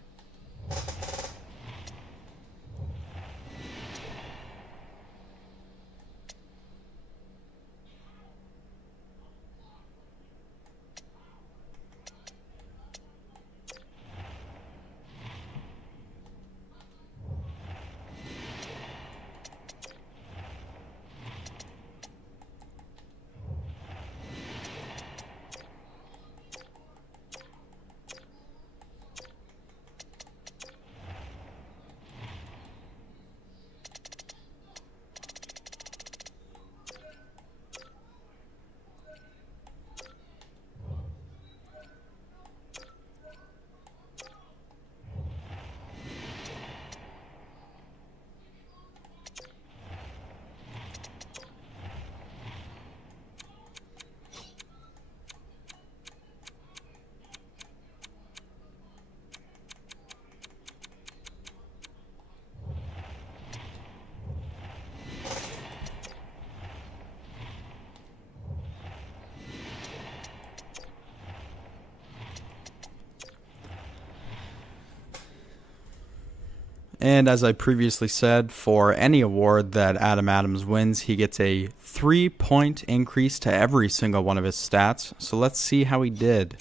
And as I previously said, for any award that Adam Adams wins, he gets a 3-point increase to every single one of his stats. So let's see how he did.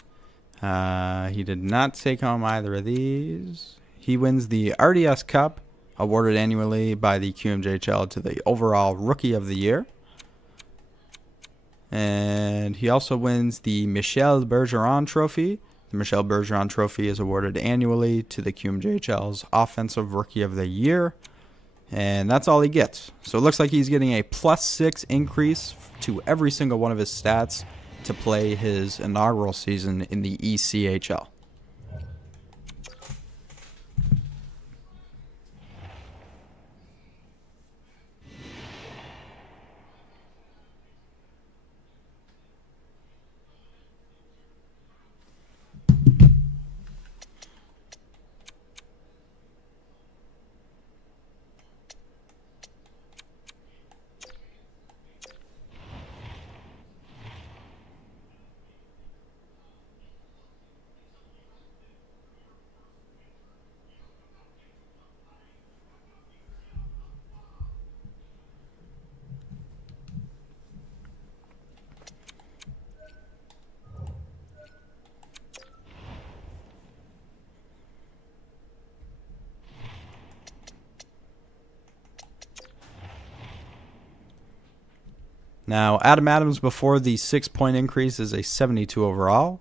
He did not take home either of these. He wins the RDS Cup, awarded annually by the Qmjhl to the overall Rookie of the Year. And he also wins the Michel Bergeron Trophy. The Michel Bergeron Trophy is awarded annually to the Qmjhl's Offensive Rookie of the Year. And that's all he gets. So it looks like he's getting a +6 increase to every single one of his stats to play his inaugural season in the ECHL. Now, Adam Adams before the 6-point increase is a 72 overall.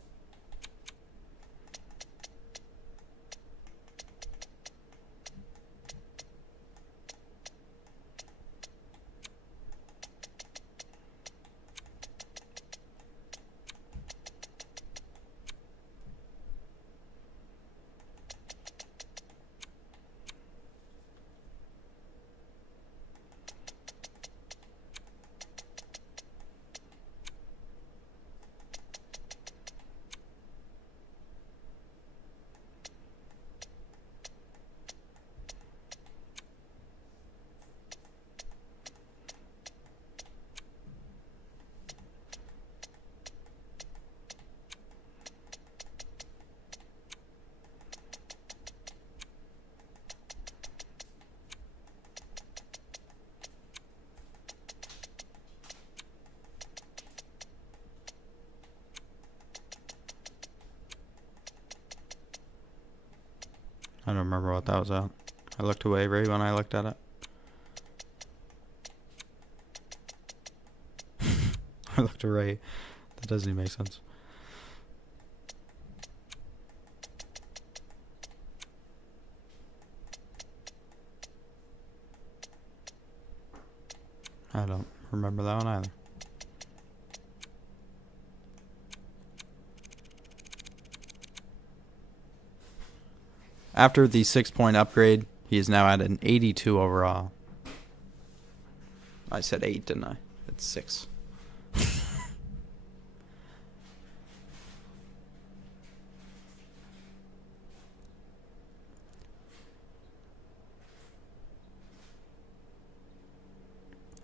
I don't remember what that was at. I looked away right when I looked at it. I looked away. That doesn't even make sense. I don't remember that one either. After the 6-point upgrade, he is now at an 82 overall. I said 8, didn't I? It's 6.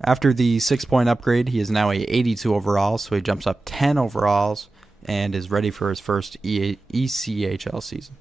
After the 6-point upgrade, he is now a 82 overall, so he jumps up 10 overalls and is ready for his first ECHL season.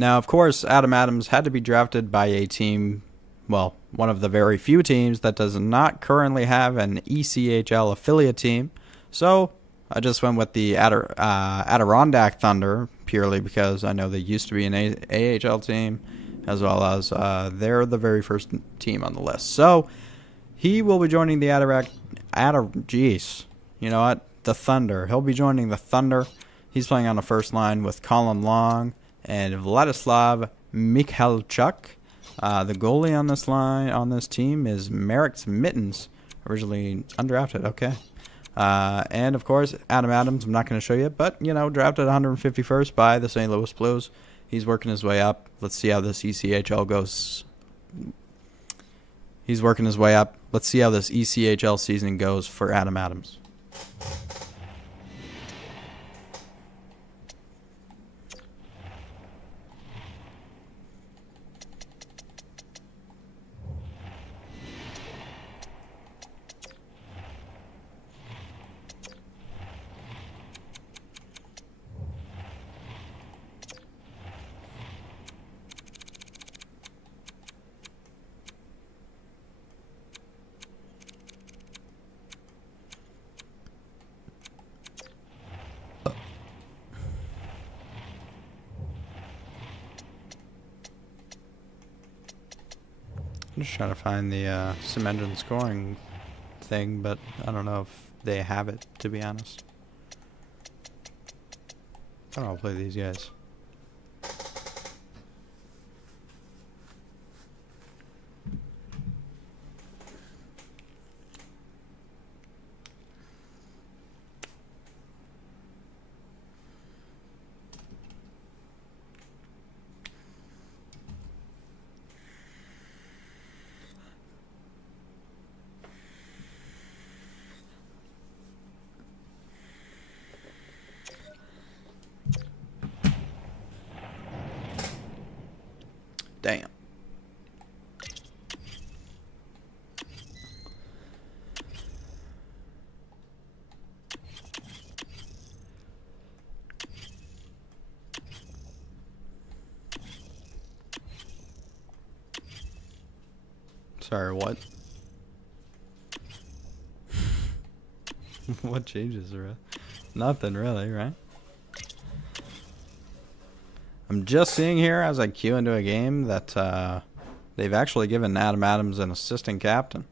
Now, of course, Adam Adams had to be drafted by a team, well, one of the very few teams that does not currently have an ECHL affiliate team. So I just went with the Adirondack Thunder, purely because I know they used to be an AHL team, as well as they're the very first team on the list. So he will be joining the the Thunder. He'll be joining the Thunder. He's playing on the first line with Colin Long and Vladislav Mikhalchuk. The goalie on this team is Merrick Mittens, originally undrafted. Okay. And of course, Adam Adams, I'm not going to show you, but drafted 151st by the St. Louis Blues. He's working his way up. Let's see how this ECHL goes. He's working his way up. Let's see how this ECHL season goes for Adam Adams. I'm just trying to find the Sim Engine scoring thing, but I don't know if they have it, to be honest. I don't know, I'll play these guys. Damn. Sorry, what? What changes, really? Nothing really, right? I'm just seeing here as I queue into a game that they've actually given Adam Adams an assistant captain.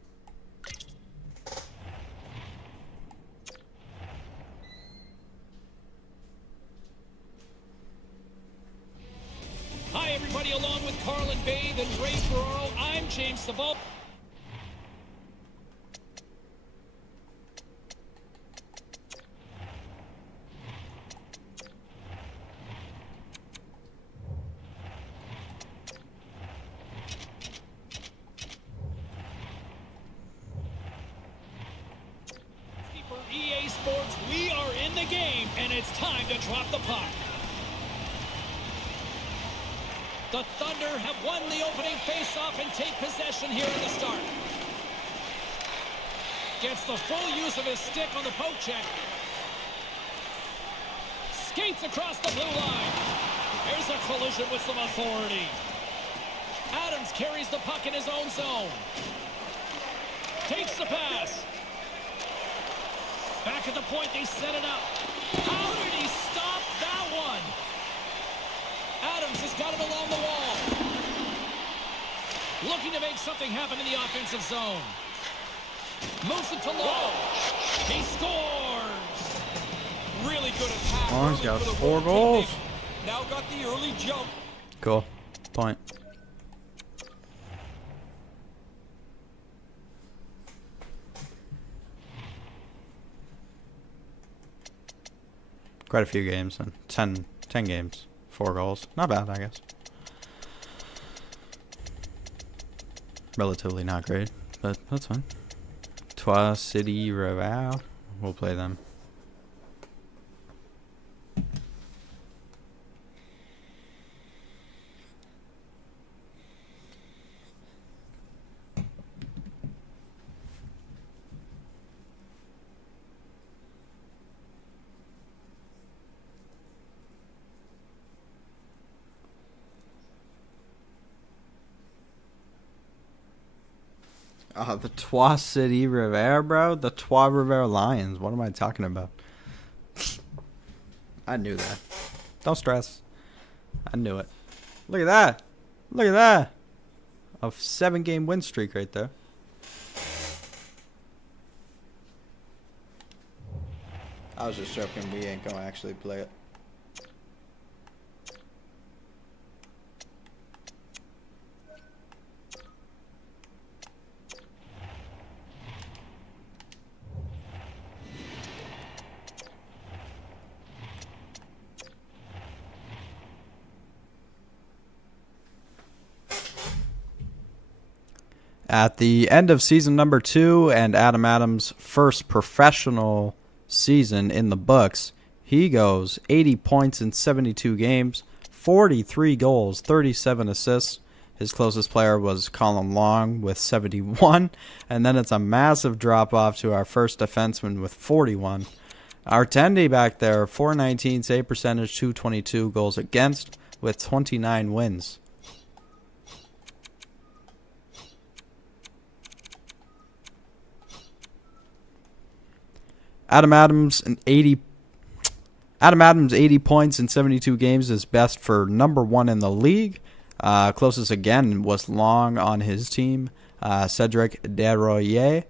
Hi, everybody, along with Carlin Bathe and Ray Ferraro, I'm James Sabol. For EA Sports, we are in the game, and it's time to drop the puck. The Thunder have won the opening faceoff and take possession here in the start. Gets the full use of his stick on the poke check. Skates across the blue line. There's a collision with some authority. Adams carries the puck in his own zone. Takes the pass. Back at the point, they set it up. How did he stop that one? Adams has got it along the wall. Looking to make something happen in the offensive zone. Moves it to low. He scores. Really good attack. Oh, he's got 4 goals. Now got the early jump. Cool. Point. Quite a few games, and 10 games, 4 goals. Not bad, I guess. Relatively not great, but that's fine. Trois City Raval. We'll play them. The Trois City Rivera, bro. The Trois Rivera Lions. What am I talking about? I knew that. Don't stress. I knew it. Look at that. Look at that. A 7-game win streak right there. I was just joking. We ain't gonna actually play it. At the end of season number 2 and Adam Adams' first professional season in the books, he goes 80 points in 72 games, 43 goals, 37 assists. His closest player was Colin Long with 71, and then it's a massive drop-off to our first defenseman with 41. Our Tendi back there, 419 save percentage, 222 goals against with 29 wins. Adam Adams 80 points in 72 games is best for number 1 in the league. Closest again was Long on his team. Cedric Desroyers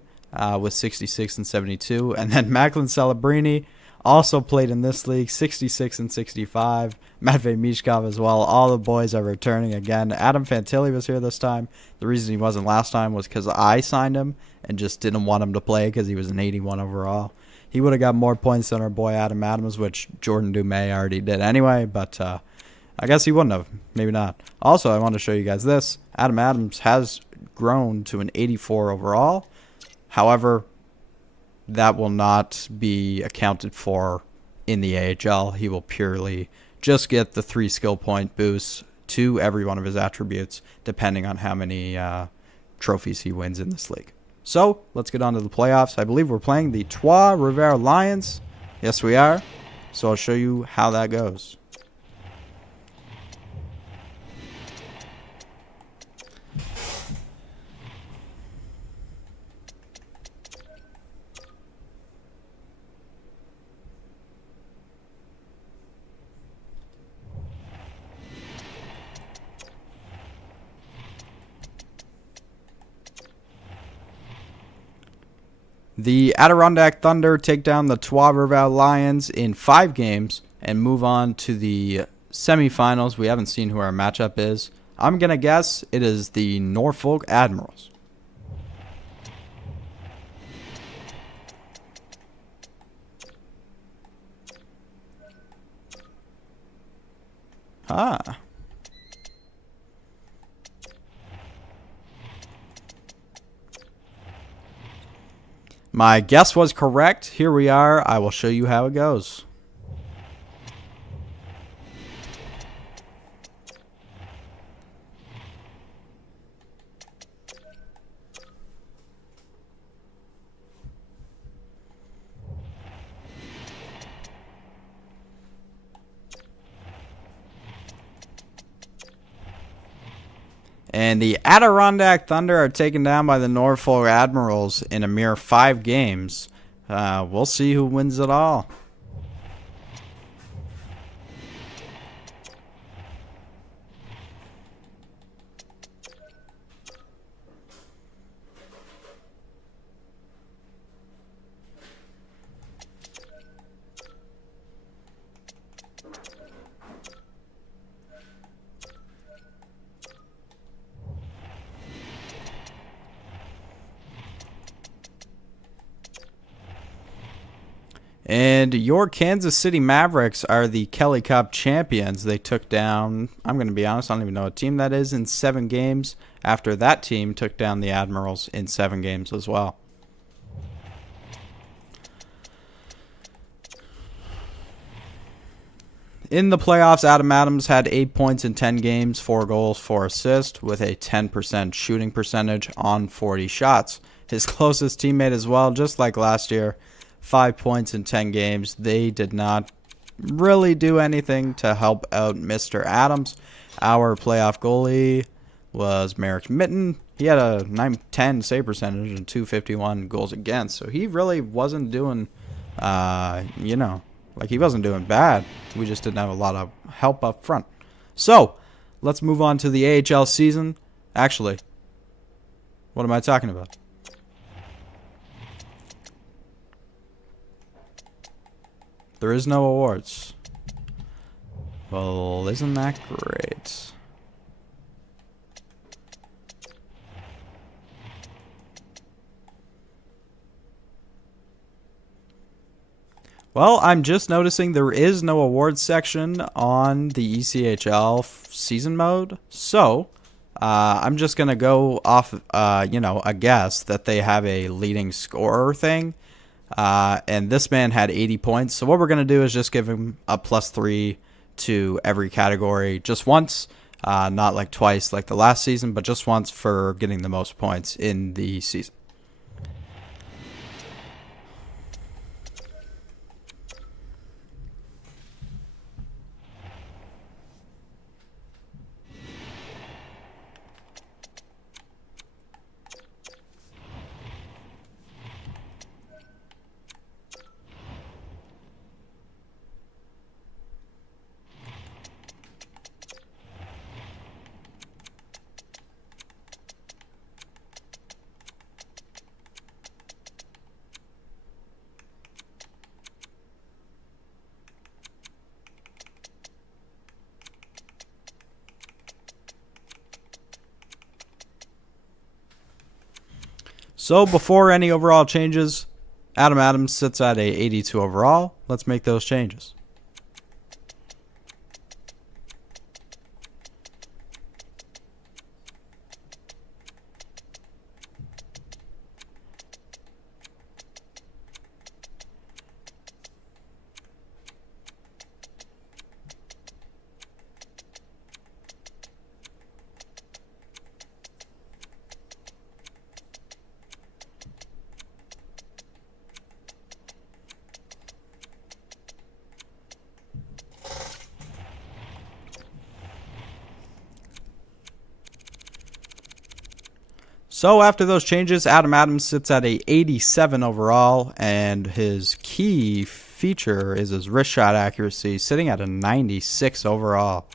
with 66 and 72. And then Macklin Celebrini also played in this league, 66 and 65. Matvey Mishkov as well. All the boys are returning again. Adam Fantilli was here this time. The reason he wasn't last time was because I signed him and just didn't want him to play because he was an 81 overall. He would have got more points than our boy Adam Adams, which Jordan Dumais already did anyway, but I guess he wouldn't have. Maybe not. Also, I want to show you guys this. Adam Adams has grown to an 84 overall. However, that will not be accounted for in the AHL. He will purely just get the 3 skill point boosts to every one of his attributes, depending on how many trophies he wins in this league. So, let's get on to the playoffs. I believe we're playing the Trois Rivera Lions. Yes, we are. So, I'll show you how that goes. The Adirondack Thunder take down the Trois Rivera Lions in 5 games and move on to the semifinals. We haven't seen who our matchup is. I'm going to guess it is the Norfolk Admirals. Ah. My guess was correct. Here we are. I will show you how it goes. And the Adirondack Thunder are taken down by the Norfolk Admirals in a mere 5 games. We'll see who wins it all. And your Kansas City Mavericks are the Kelly Cup champions. They took down, I'm going to be honest, I don't even know what team that is, in 7 games. After that team took down the Admirals in 7 games as well. In the playoffs, Adam Adams had 8 points in 10 games, 4 goals, 4 assists, with a 10% shooting percentage on 40 shots. His closest teammate as well, just like last year, 5 points in 10 games. They did not really do anything to help out Mr. Adams. Our playoff goalie was Merrick Mitten. He had a 910 save percentage and 251 goals against. So he really wasn't doing, you know, like he wasn't doing bad. We just didn't have a lot of help up front. So let's move on to the AHL season. Actually, what am I talking about? There is no awards. Well, isn't that great? Well, I'm just noticing there is no awards section on the ECHL season mode. So, I'm just going to go off, you know, a guess that they have a leading scorer thing. And this man had 80 points. So what we're going to do is just give him a +3 to every category just once. Not like twice like the last season, but just once for getting the most points in the season. So before any overall changes, Adam Adams sits at a 82 overall. Let's make those changes. So after those changes, Adam Adams sits at a 87 overall, and his key feature is his wrist shot accuracy, sitting at a 96 overall.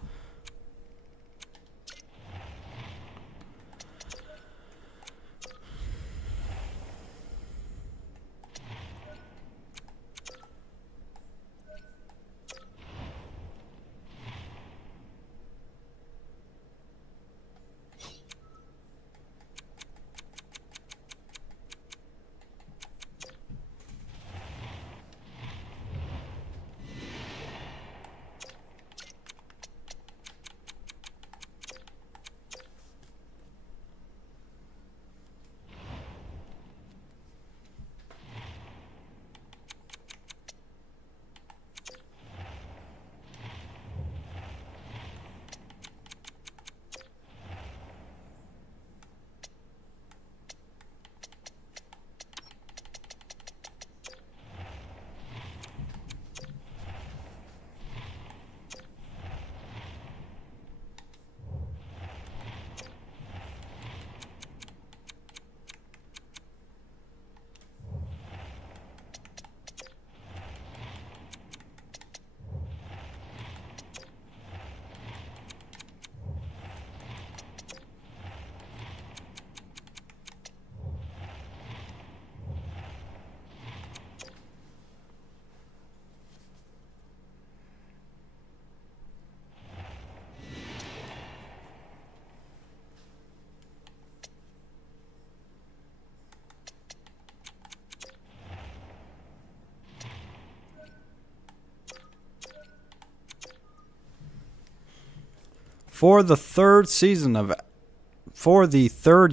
For the third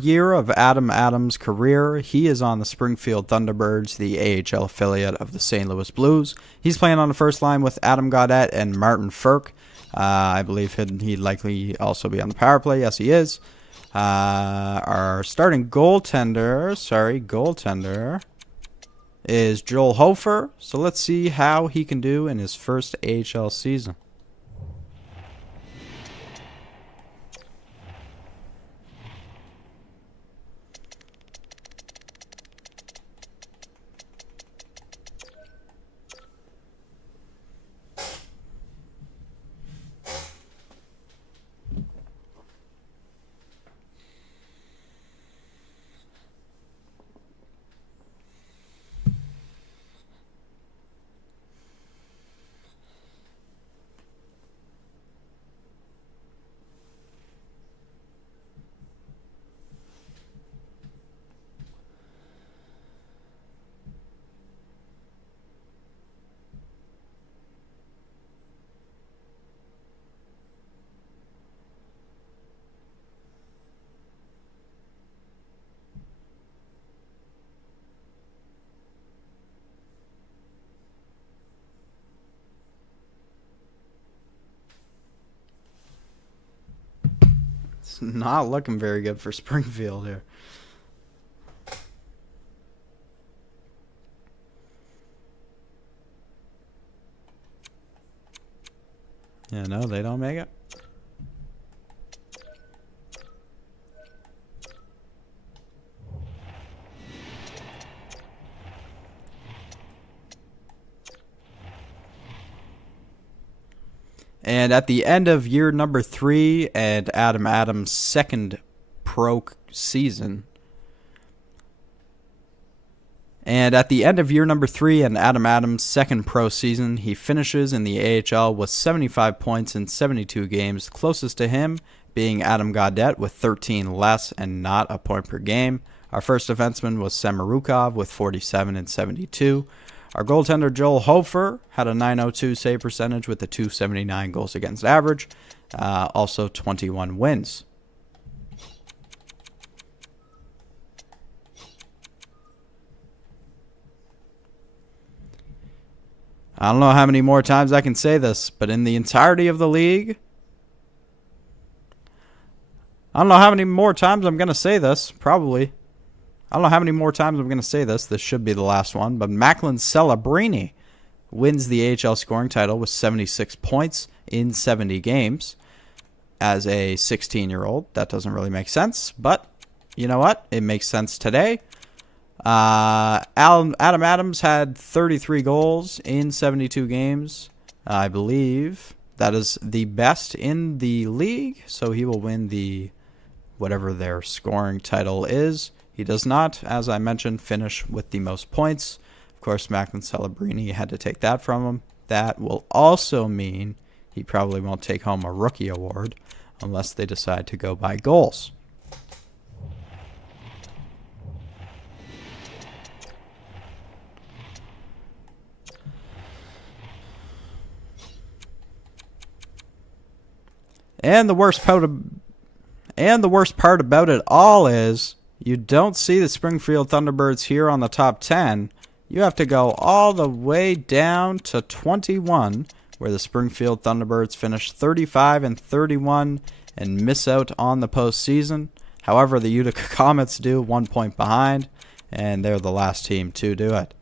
year of Adam Adams' career, he is on the Springfield Thunderbirds, the AHL affiliate of the St. Louis Blues. He's playing on the first line with Adam Gaudette and Martin Ferk. I believe he'd likely also be on the power play. Yes, he is. Our starting goaltender is Joel Hofer. So let's see how he can do in his first AHL season. It's not looking very good for Springfield here. Yeah, no, they don't make it. And at the end of year number 3 and Adam Adams' second pro season. And at the end of year number 3 and Adam Adams' second pro season, he finishes in the AHL with 75 points in 72 games, closest to him being Adam Gaudette with 13 less and not a point per game. Our first defenseman was Samorukov with 47 and 72. Our goaltender Joel Hofer had a .902 save percentage with a .279 goals against average, also 21 wins. I don't know how many more times I can say this, but in the entirety of the league, I don't know how many more times I'm going to say this, probably. I don't know how many more times I'm going to say this. This should be the last one. But Macklin Celebrini wins the AHL scoring title with 76 points in 70 games as a 16-year-old. That doesn't really make sense. But you know what? It makes sense today. Adam Adams had 33 goals in 72 games. I believe that is the best in the league. So he will win the whatever their scoring title is. He does not, as I mentioned, finish with the most points. Of course, Macklin Celebrini had to take that from him. That will also mean he probably won't take home a rookie award unless they decide to go by goals. And the worst part about it all is you don't see the Springfield Thunderbirds here on the top 10. You have to go all the way down to 21, where the Springfield Thunderbirds finish 35 and 31 and miss out on the postseason. However, the Utica Comets do 1 point behind, and they're the last team to do it.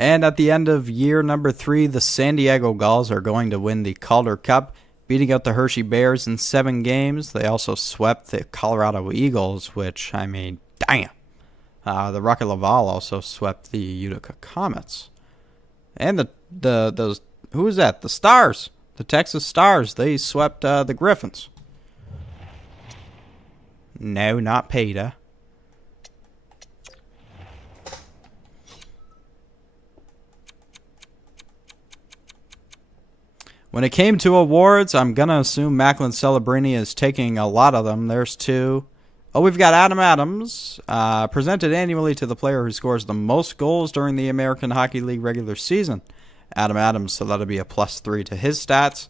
And at the end of year number 3, the San Diego Gulls are going to win the Calder Cup, beating out the Hershey Bears in 7 games. They also swept the Colorado Eagles, which, I mean, damn. The Rocket Laval also swept the Utica Comets. And those who was that? The Stars. The Texas Stars. They swept the Griffins. No, not Peter. When it came to awards, I'm going to assume Macklin Celebrini is taking a lot of them. There's 2. Oh, we've got Adam Adams, presented annually to the player who scores the most goals during the American Hockey League regular season. Adam Adams, so that'll be a +3 to his stats.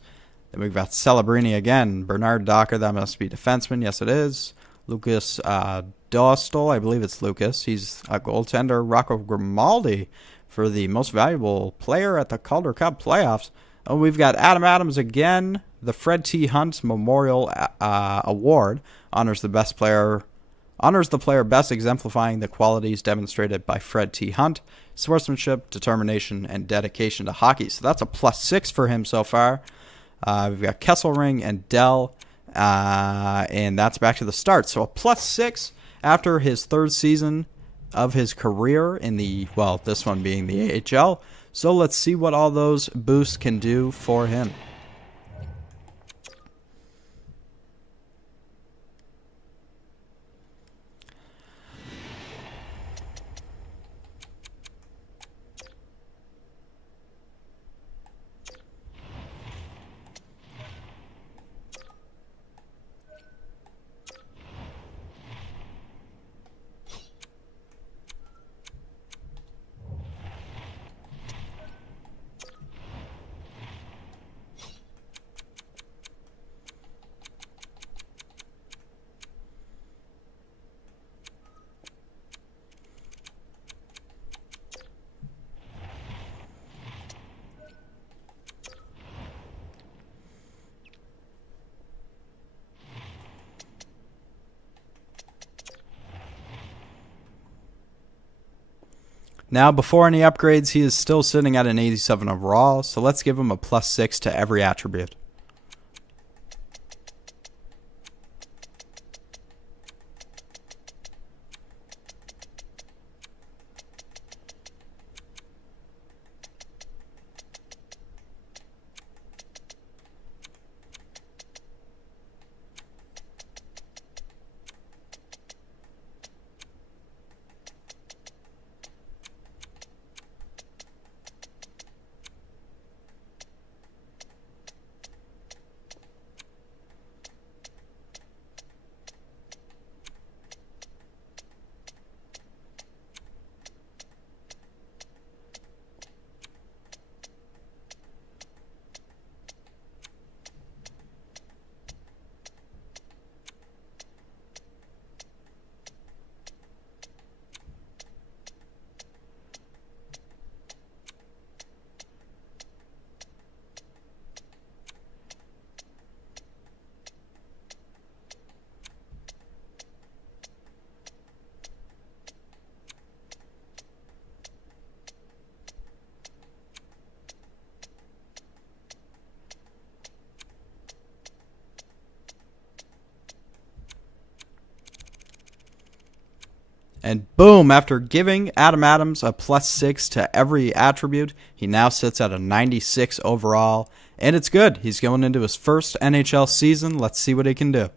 Then we've got Celebrini again. Bernard Docker, that must be defenseman. Yes, it is. Lucas Dostal, I believe it's Lucas. He's a goaltender. Rocco Grimaldi for the most valuable player at the Calder Cup playoffs. Oh, we've got Adam Adams again. The Fred T. Hunt Memorial Award honors the player best exemplifying the qualities demonstrated by Fred T. Hunt: sportsmanship, determination, and dedication to hockey. So that's a +6 for him so far. We've got Kesselring and Dell, and that's back to the start. So a +6 after his 3rd season of his career in the, well, this one being the AHL. So let's see what all those boosts can do for him. Now, before any upgrades, he is still sitting at an 87 overall, so let's give him a +6 to every attribute. And boom, after giving Adam Adams a +6 to every attribute, he now sits at a 96 overall. And it's good. He's going into his first NHL season. Let's see what he can do.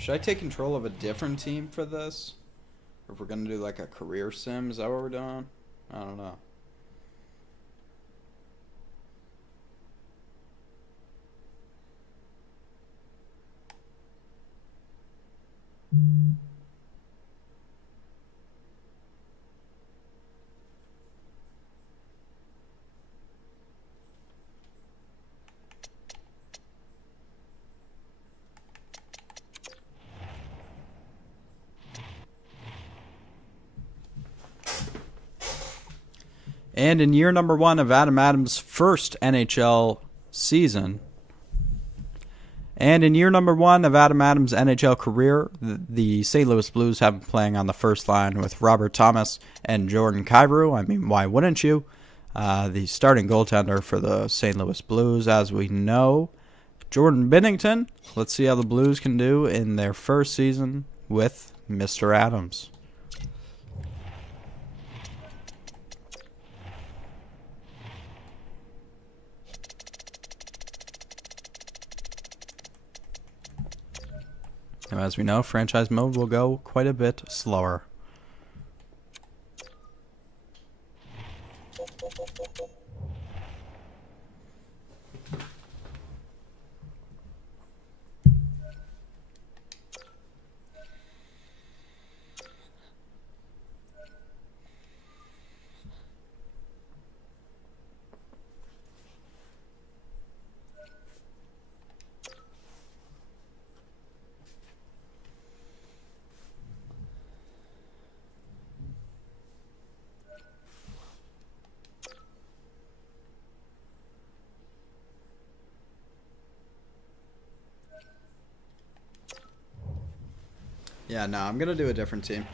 Should I take control of a different team for this? Or if we're going to do like a career sim, is that what we're doing? I don't know. And in year number 1 of Adam Adams' first NHL season, and in year number 1 of Adam Adams' NHL career, the St. Louis Blues have been playing on the first line with Robert Thomas and Jordan Kyrou. I mean, why wouldn't you? The starting goaltender for the St. Louis Blues, as we know, Jordan Binnington. Let's see how the Blues can do in their first season with Mr. Adams. Now, as we know, franchise mode will go quite a bit slower. Yeah, no, I'm going to do a different team.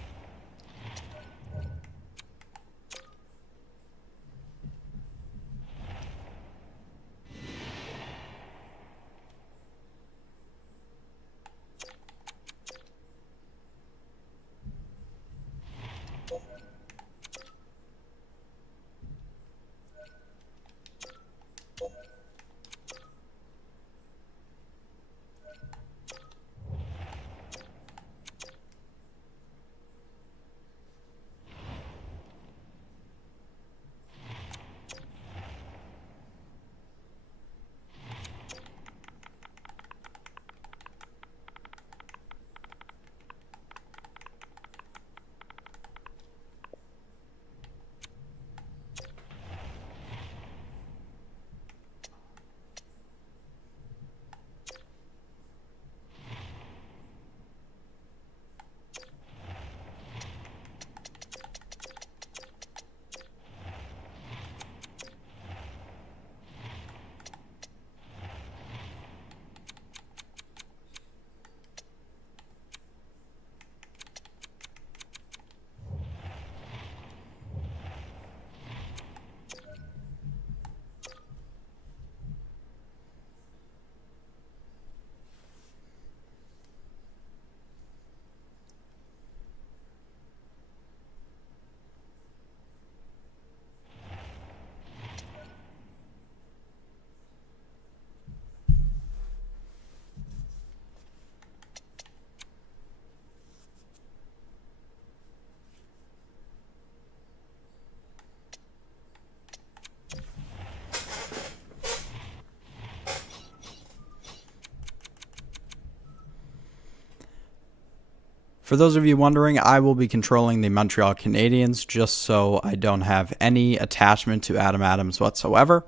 For those of you wondering, I will be controlling the Montreal Canadiens just so I don't have any attachment to Adam Adams whatsoever.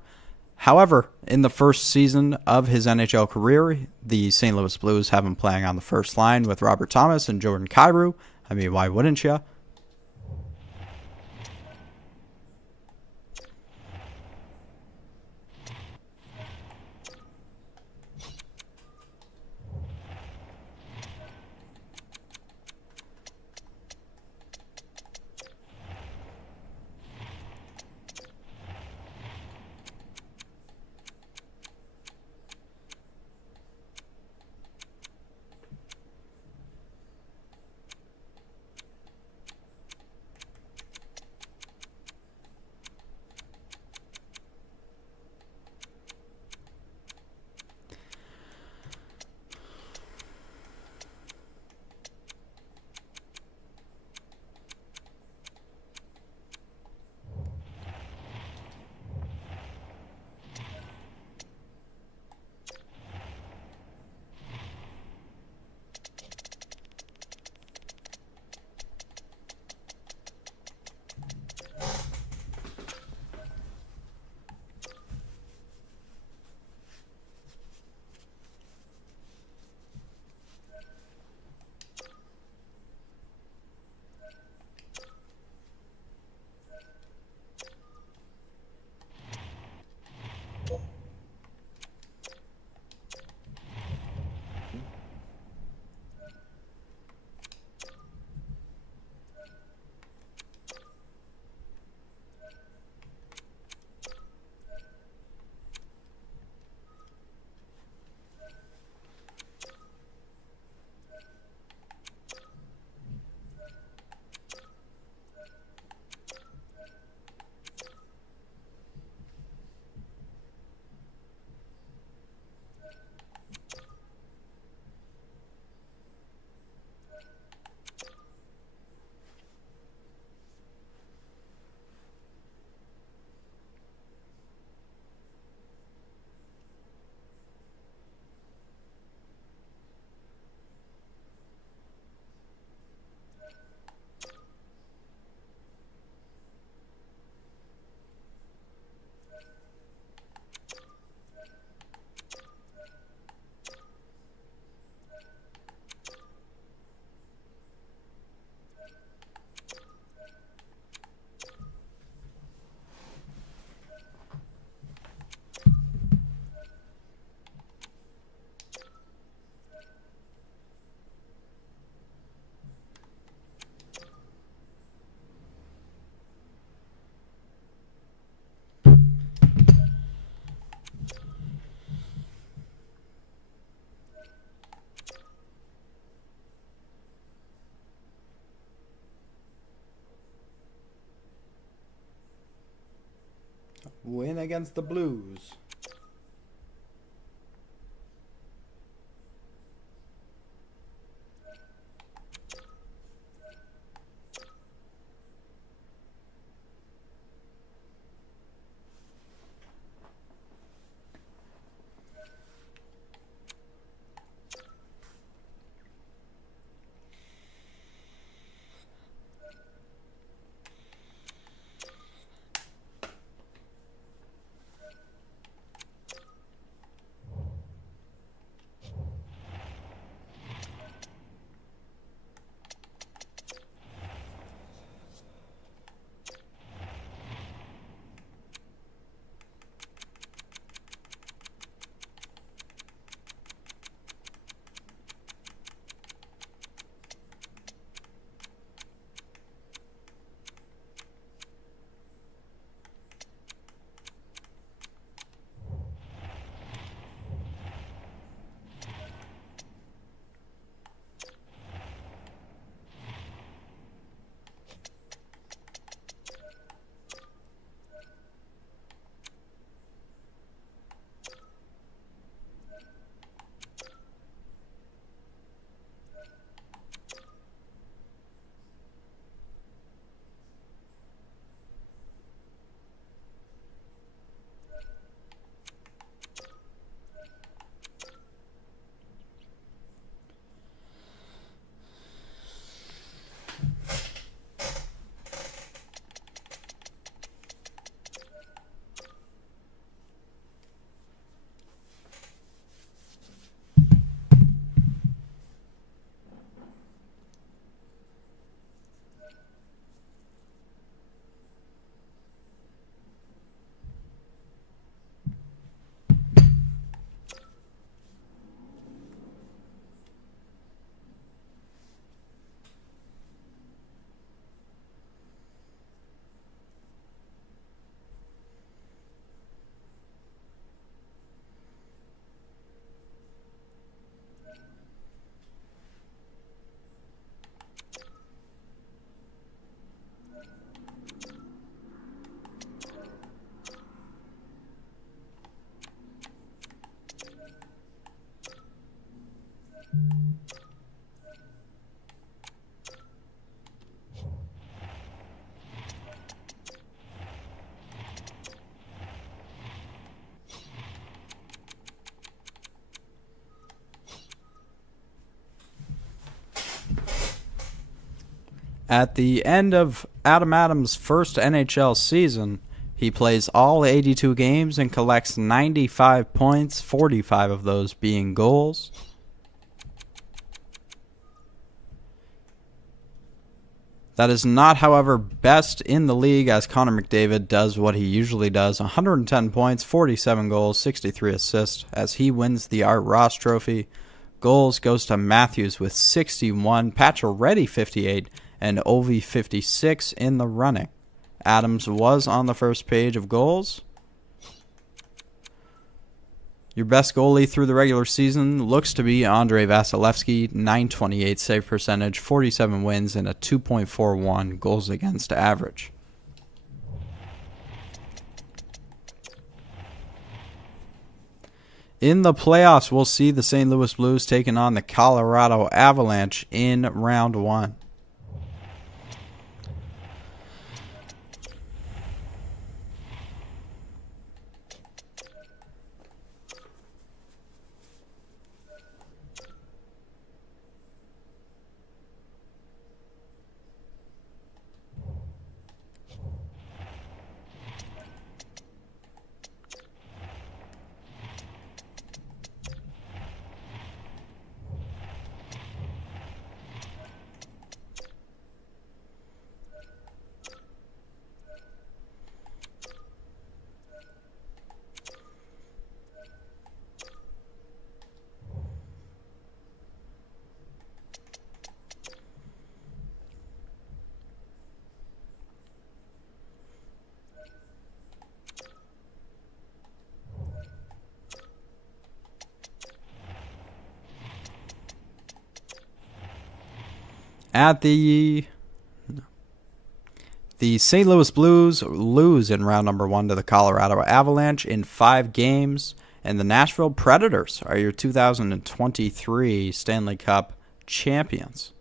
However, in the first season of his NHL career, the St. Louis Blues have him playing on the first line with Robert Thomas and Jordan Kyrou. I mean, why wouldn't you? win against the Blues. At the end of Adam Adams' first NHL season, he plays all 82 games and collects 95 points, 45 of those being goals. That is not, however, best in the league, as Connor McDavid does what he usually does, 110 points, 47 goals, 63 assists, as he wins the Art Ross Trophy. Goals goes to Matthews with 61, Pacioretty 58, and Ovi 56 in the running. Adams was on the first page of goals. Your best goalie through the regular season looks to be Andrei Vasilevsky, 928 save percentage, 47 wins, and a 2.41 goals against average. In the playoffs, we'll see the St. Louis Blues taking on the Colorado Avalanche in round 1. At the The St. Louis Blues lose in round number 1 to the Colorado Avalanche in 5 games. And the Nashville Predators are your 2023 Stanley Cup champions.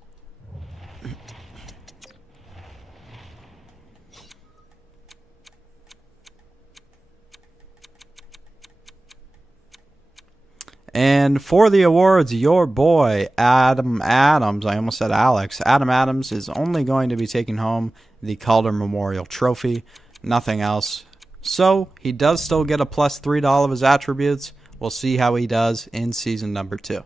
And for the awards, your boy, Adam Adams, I almost said Alex, Adam Adams is only going to be taking home the Calder Memorial Trophy, nothing else. So he does still get a +3 to all of his attributes. We'll see how he does in season number 2.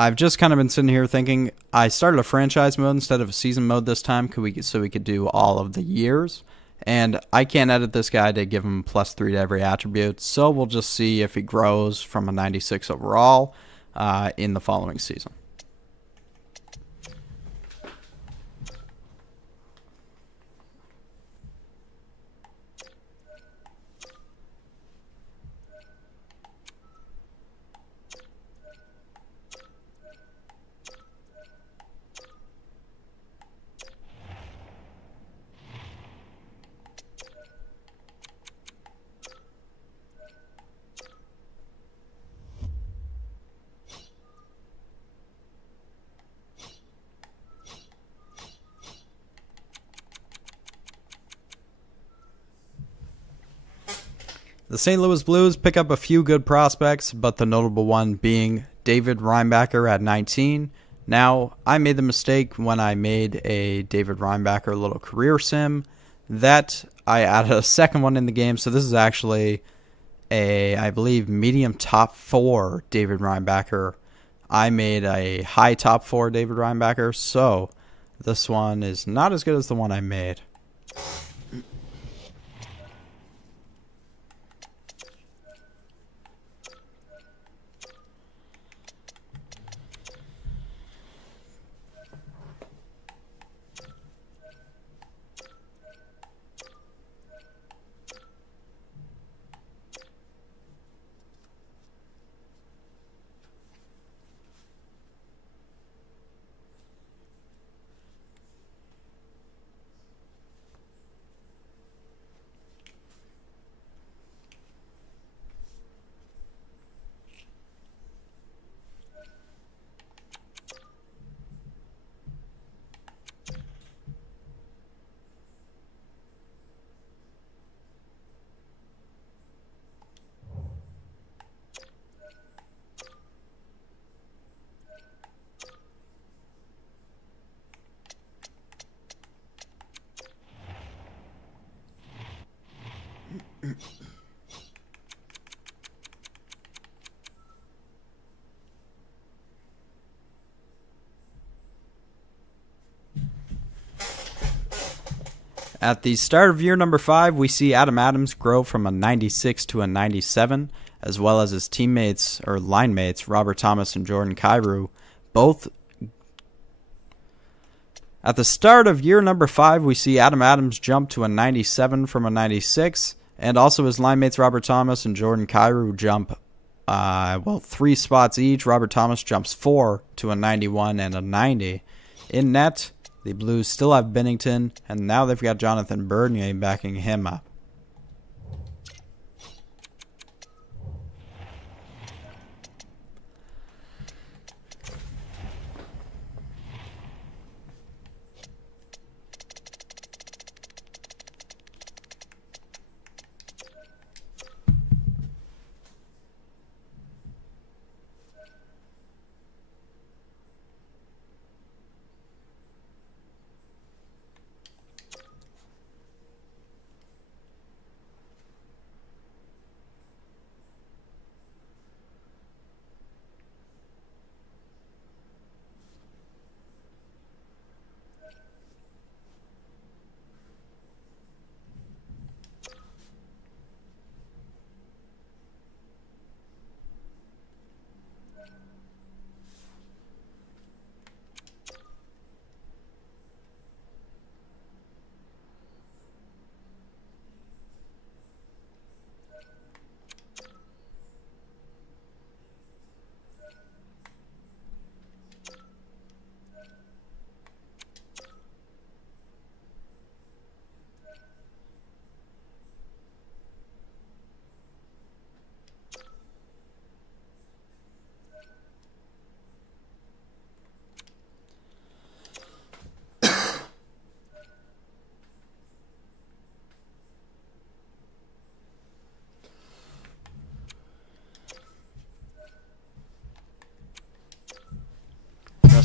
I've just kind of been sitting here thinking, I started a franchise mode instead of a season mode this time so we could do all of the years. And I can't edit this guy to give him +3 to every attribute, so we'll just see if he grows from a 96 overall in the following season. The St. Louis Blues pick up a few good prospects, but the notable one being David Reinbacher at 19. Now, I made the mistake when I made a David Reinbacher little career sim that I added a second one in the game, so this is actually a, I believe, medium top 4 David Reinbacher. I made a high top 4 David Reinbacher, so this one is not as good as the one I made. At the start of year number 5, we see Adam Adams grow from a 96 to a 97, as well as his teammates, or line mates, Robert Thomas and Jordan Kyrou, both. At the start of year number 5, we see Adam Adams jump to a 97 from a 96, and also his line mates Robert Thomas and Jordan Kyrou jump, 3 spots each. Robert Thomas jumps 4 to a 91 and a 90. In net, the Blues still have Binnington, and now they've got Jonathan Bernier backing him up.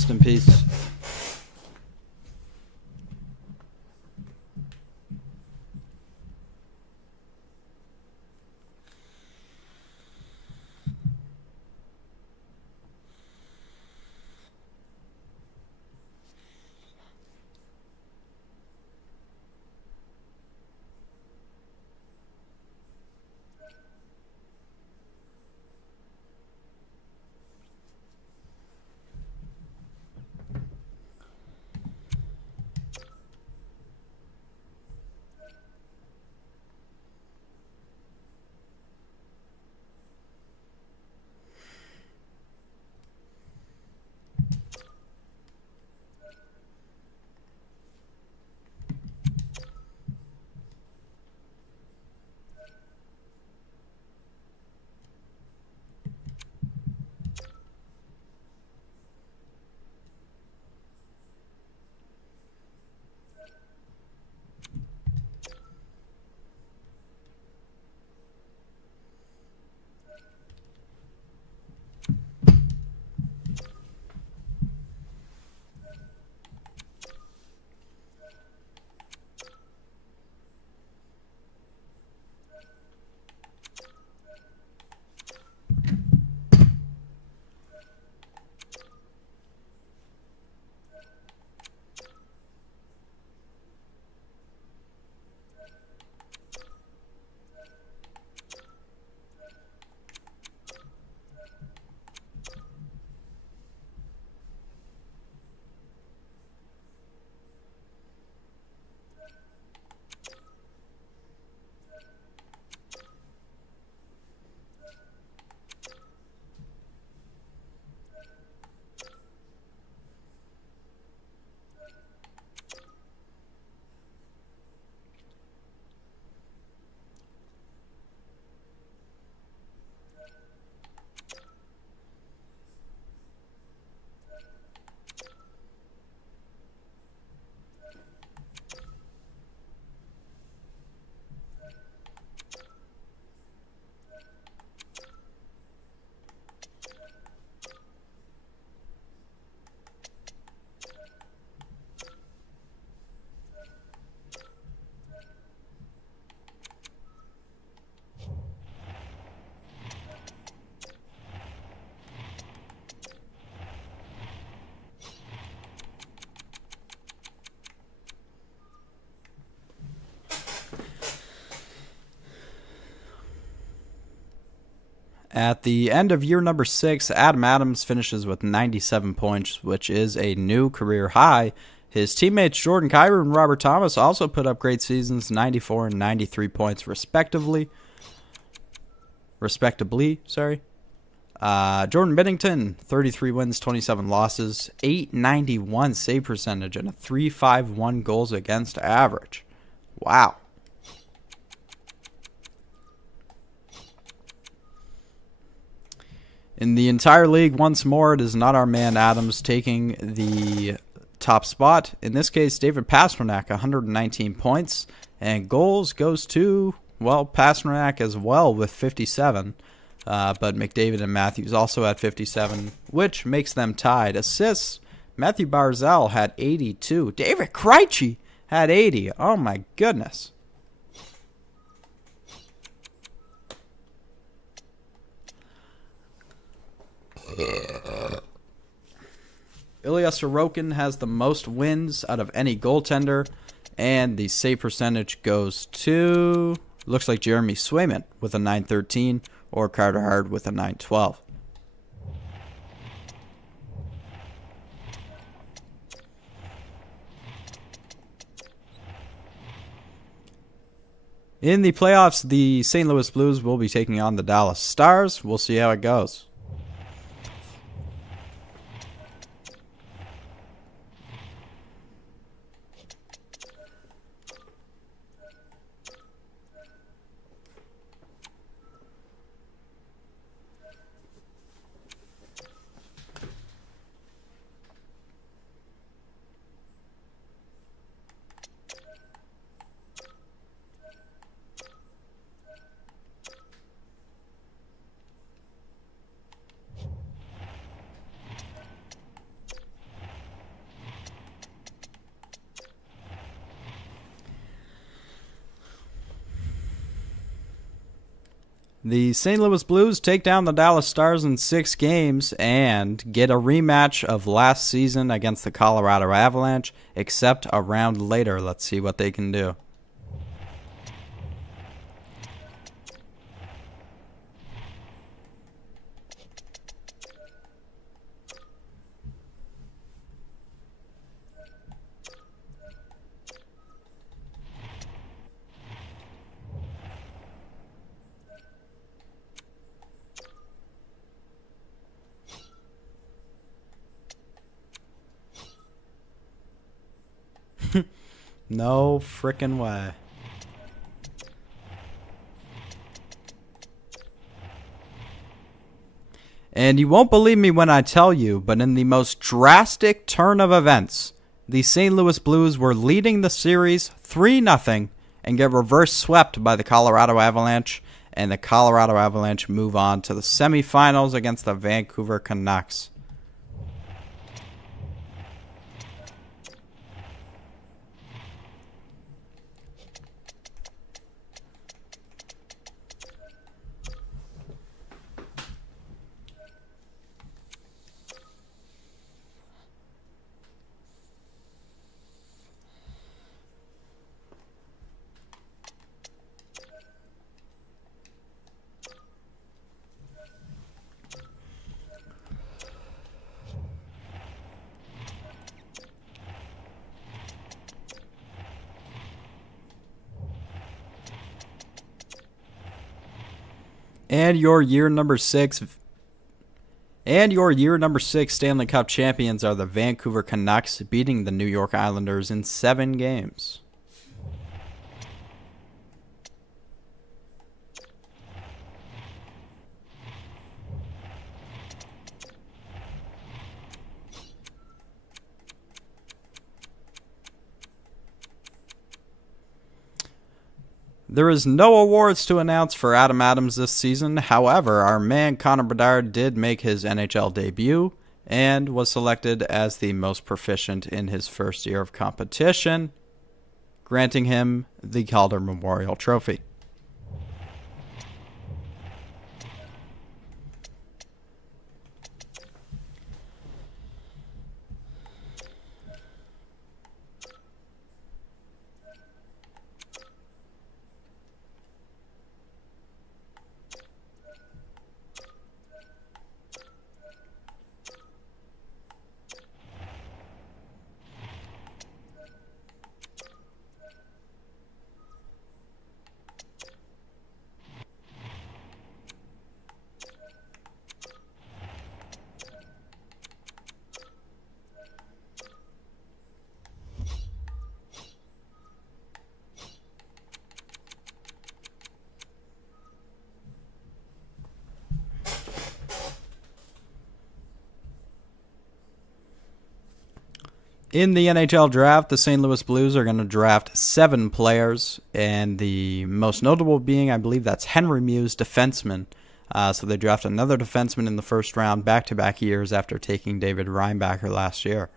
Rest in peace. At the end of year number 6, Adam Adams finishes with 97 points, which is a new career high. His teammates Jordan Kyrou and Robert Thomas also put up great seasons, 94 and 93 points respectively. Jordan Binnington, 33 wins, 27 losses, 891 save percentage, and a 3.51 goals against average. Wow. In the entire league, once more, it is not our man Adams taking the top spot. In this case, David Pastrnak, 119 points. And goals goes to, well, Pastrnak as well with 57. But McDavid and Matthews also at 57, which makes them tied. Assists, Matthew Barzal had 82. David Krejci had 80. Oh, my goodness. Ilya Sorokin has the most wins out of any goaltender, and the save percentage goes to, looks like Jeremy Swayman with a 913 or Carter Hart with a 912. In the playoffs, the St. Louis Blues will be taking on the Dallas Stars. We'll see how it goes. The St. Louis Blues take down the Dallas Stars in 6 games and get a rematch of last season against the Colorado Avalanche, except a round later. Let's see what they can do. No frickin' way. And you won't believe me when I tell you, but in the most drastic turn of events, the St. Louis Blues were leading the series 3-0 and get reverse swept by the Colorado Avalanche, and the Colorado Avalanche move on to the semifinals against the Vancouver Canucks. And your year number 6 Stanley Cup champions are the Vancouver Canucks, beating the New York Islanders in 7 games. There is no awards to announce for Adam Adams this season. However, our man Connor Bedard did make his NHL debut and was selected as the most proficient in his first year of competition, granting him the Calder Memorial Trophy. In the NHL draft, the St. Louis Blues are going to draft 7 players, and the most notable being, I believe that's Henry Muse, defenseman. So they draft another defenseman in the first round back-to-back years after taking David Reinbacher last year.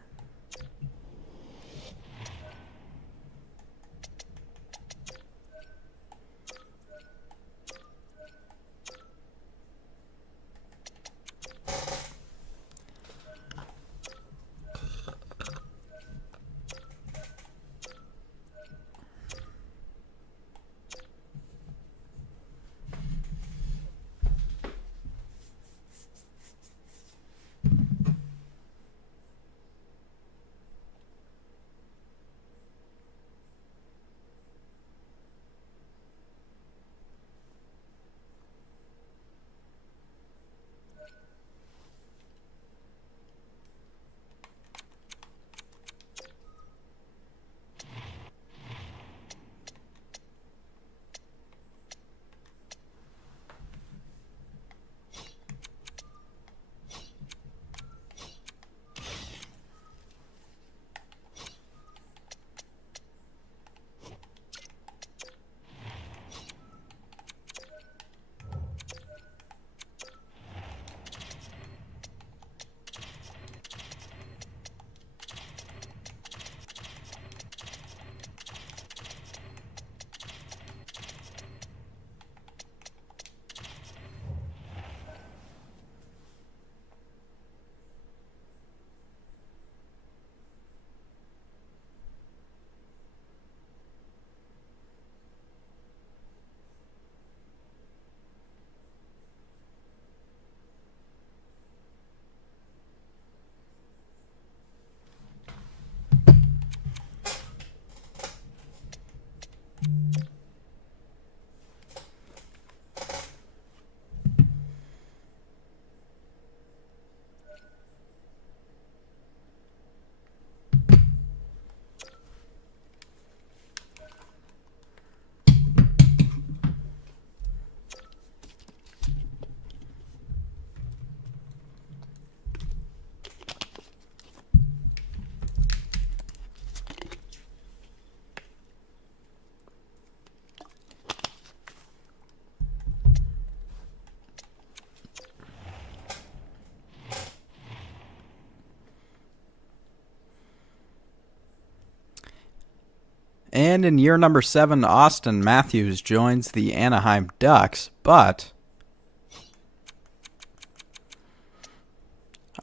And in year number 7, Austin Matthews joins the Anaheim Ducks, but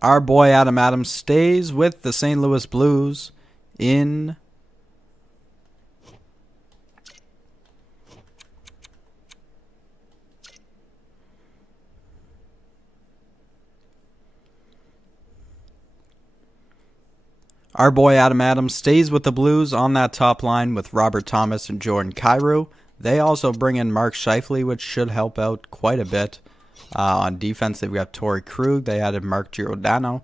our boy Adam Adams stays with the St. Louis Blues in Our boy Adam Adams stays with the Blues on that top line with Robert Thomas and Jordan Kyrou. They also bring in Mark Scheifele, which should help out quite a bit. On defense, they've got Torrey Krug. They added Mark Giordano,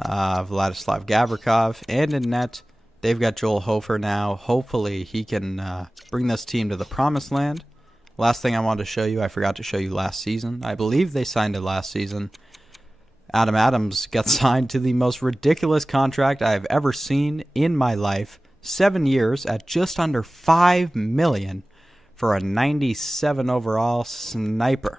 Vladislav Gavrikov. And in net, they've got Joel Hofer now. Hopefully, he can bring this team to the promised land. Last thing I wanted to show you, I forgot to show you last season. I believe they signed it last season. Adam Adams got signed to the most ridiculous contract I have ever seen in my life. 7 years at just under $5 million for a 97 overall playmaker.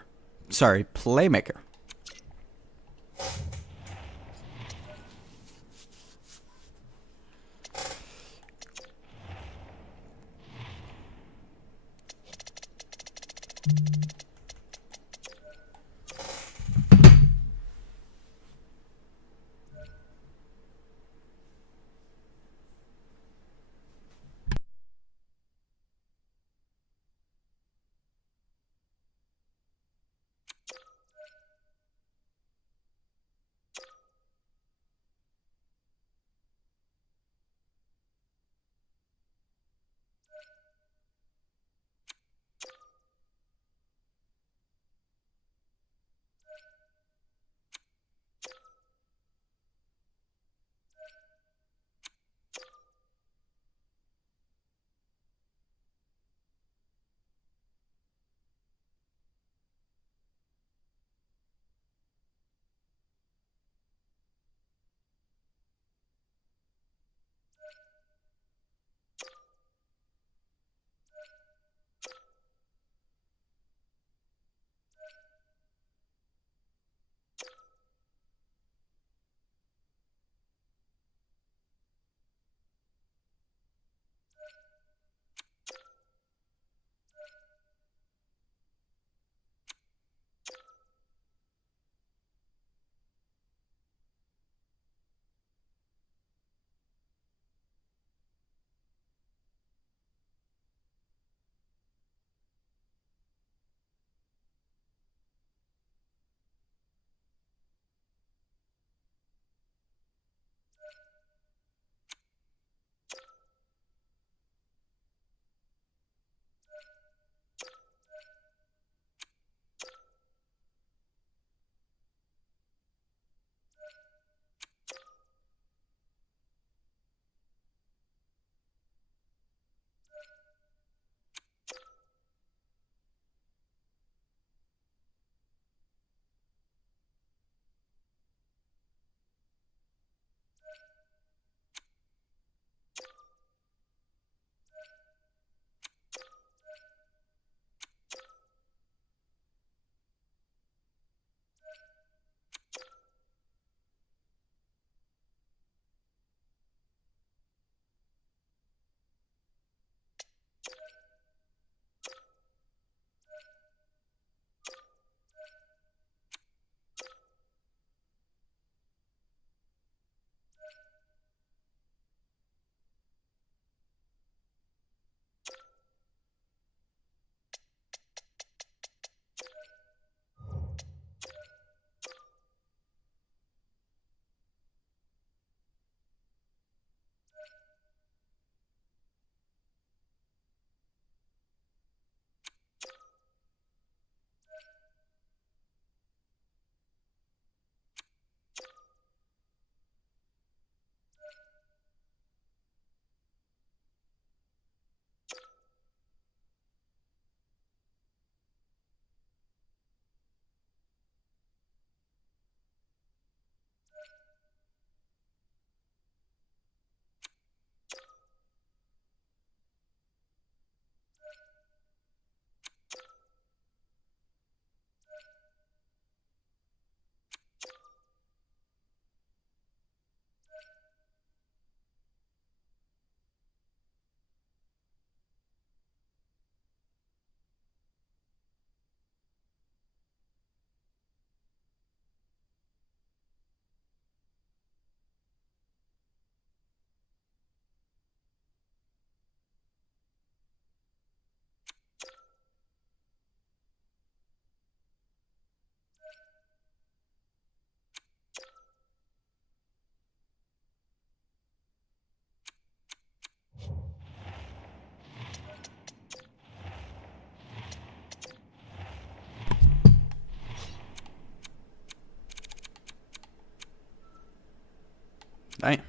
Dang.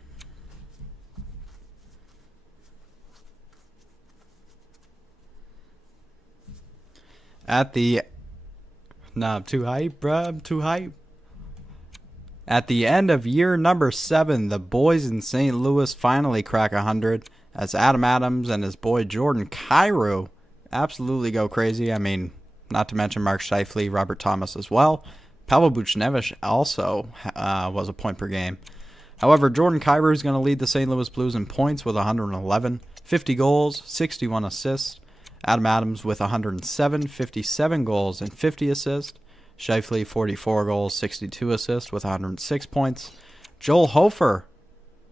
At the... Nah, I'm too hype, bruh. I'm too hype. At the end of year number 7, the boys in St. Louis finally crack 100 as Adam Adams and his boy Jordan Kyrou absolutely go crazy. I mean, not to mention Mark Scheifele, Robert Thomas as well. Pavel Buchnevich also was a point per game. However, Jordan Kyrou is going to lead the St. Louis Blues in points with 111, 50 goals, 61 assists. Adam Adams with 107, 57 goals, and 50 assists. Scheifele, 44 goals, 62 assists with 106 points. Joel Hofer,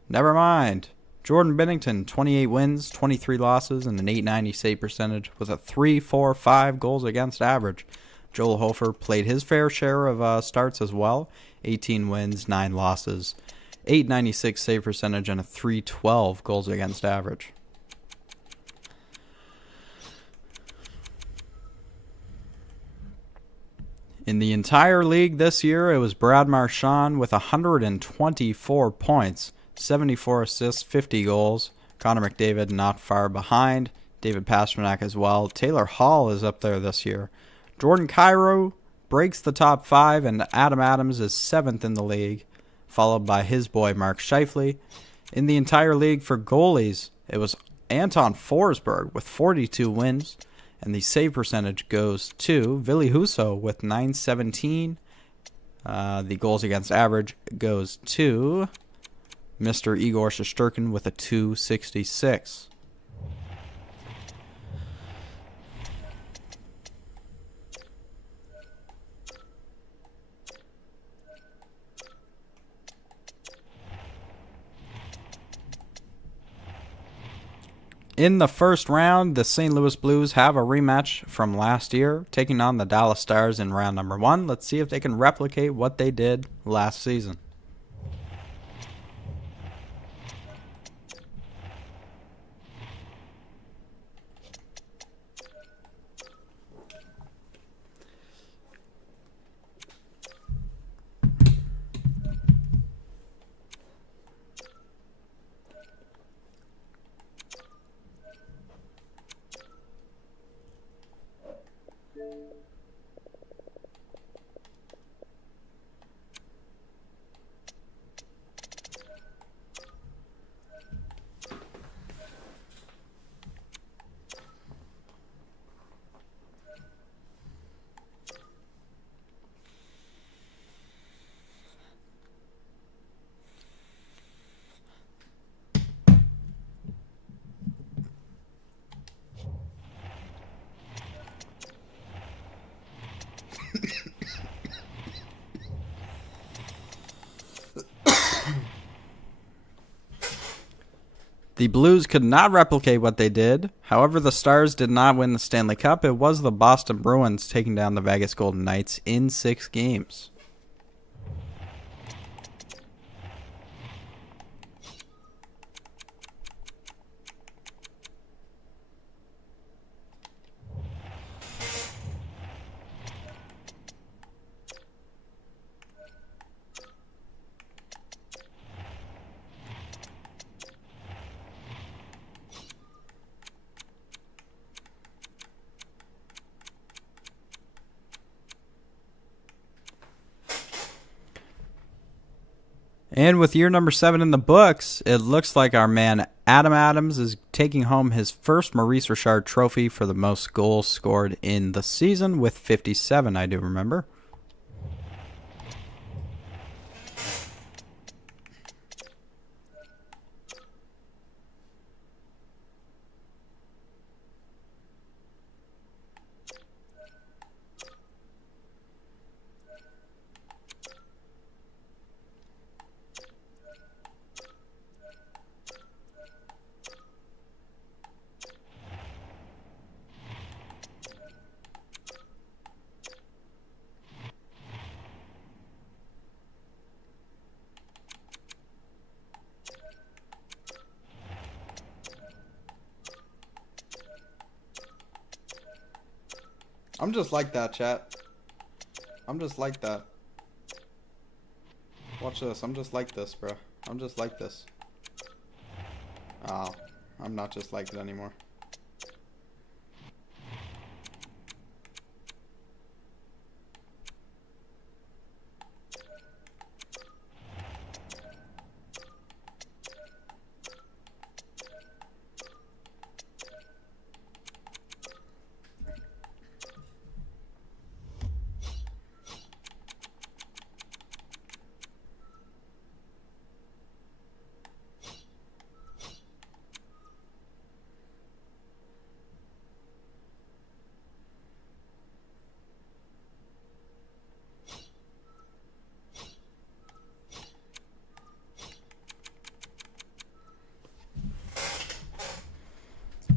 never mind. Jordan Binnington, 28 wins, 23 losses, and an .890 save percentage with a 3.45 goals against average. Joel Hofer played his fair share of starts as well. 18 wins, 9 losses, .896 save percentage, and a 3.12 goals against average. In the entire league this year, it was Brad Marchand with 124 points, 74 assists, 50 goals. Connor McDavid not far behind. David Pastrnak as well. Taylor Hall is up there this year. Jordan Kyrou breaks the top 5, and Adam Adams is 7th in the league, followed by his boy Mark Scheifele. In the entire league for goalies, it was Anton Forsberg with 42 wins. And the save percentage goes to Ville Husso with 917. The goals against average goes to Mr. Igor Shesterkin with a 266. In the first round, the St. Louis Blues have a rematch from last year, taking on the Dallas Stars in round number 1. Let's see if they can replicate what they did last season. The Blues could not replicate what they did. However, the Stars did not win the Stanley Cup. It was the Boston Bruins taking down the Vegas Golden Knights in 6 games. And with year number 7 in the books, it looks like our man Adam Adams is taking home his first Maurice Richard trophy for the most goals scored in the season with 57, I do remember. I'm just like that, chat. I'm just like that. Watch this. I'm just like this, bro. I'm just like this. Oh, I'm not just like it anymore.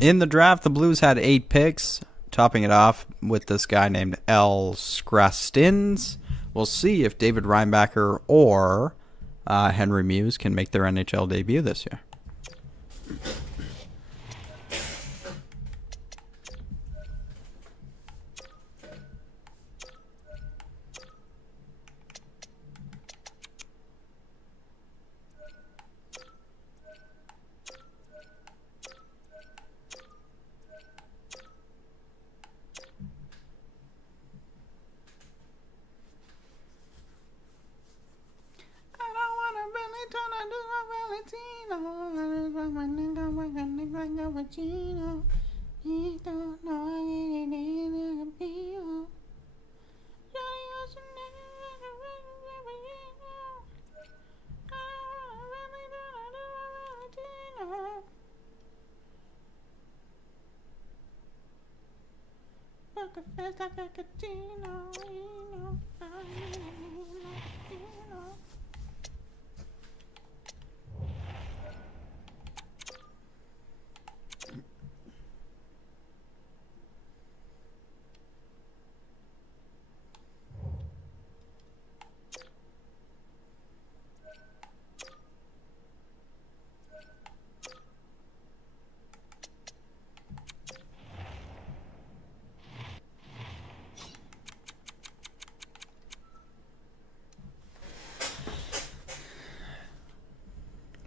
In the draft, the Blues had 8 picks, topping it off with this guy named L. Skrastins. We'll see if David Reinbacher or Henry Muse can make their NHL debut this year.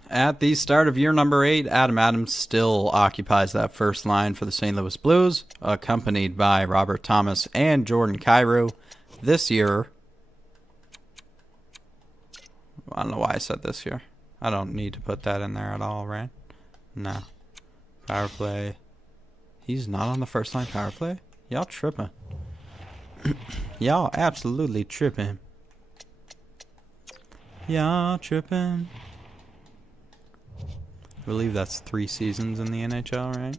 At the start of year number 8, Adam Adams still occupies that first line for the St. Louis Blues, accompanied by Robert Thomas and Jordan Kyrou. This year, I don't know why I said this year. I don't need to put that in there at all, right? No. Power play. He's not on the first line power play? Y'all tripping. Y'all absolutely tripping. Y'all tripping. I believe that's 3 seasons in the NHL, right?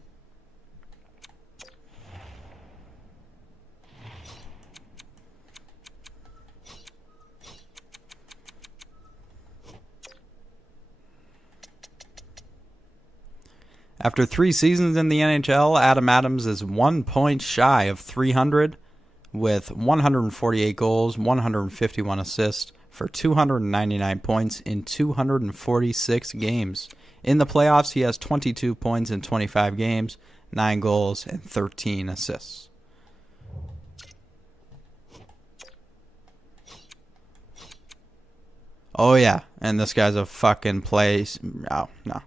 After 3 seasons in the NHL, Adam Adams is 1 point shy of 300 with 148 goals, 151 assists for 299 points in 246 games. In the playoffs, he has 22 points in 25 games, 9 goals, and 13 assists. Oh, yeah. And this guy's a fucking place. Oh, no.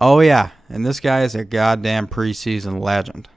Oh, yeah. And this guy is a goddamn preseason legend.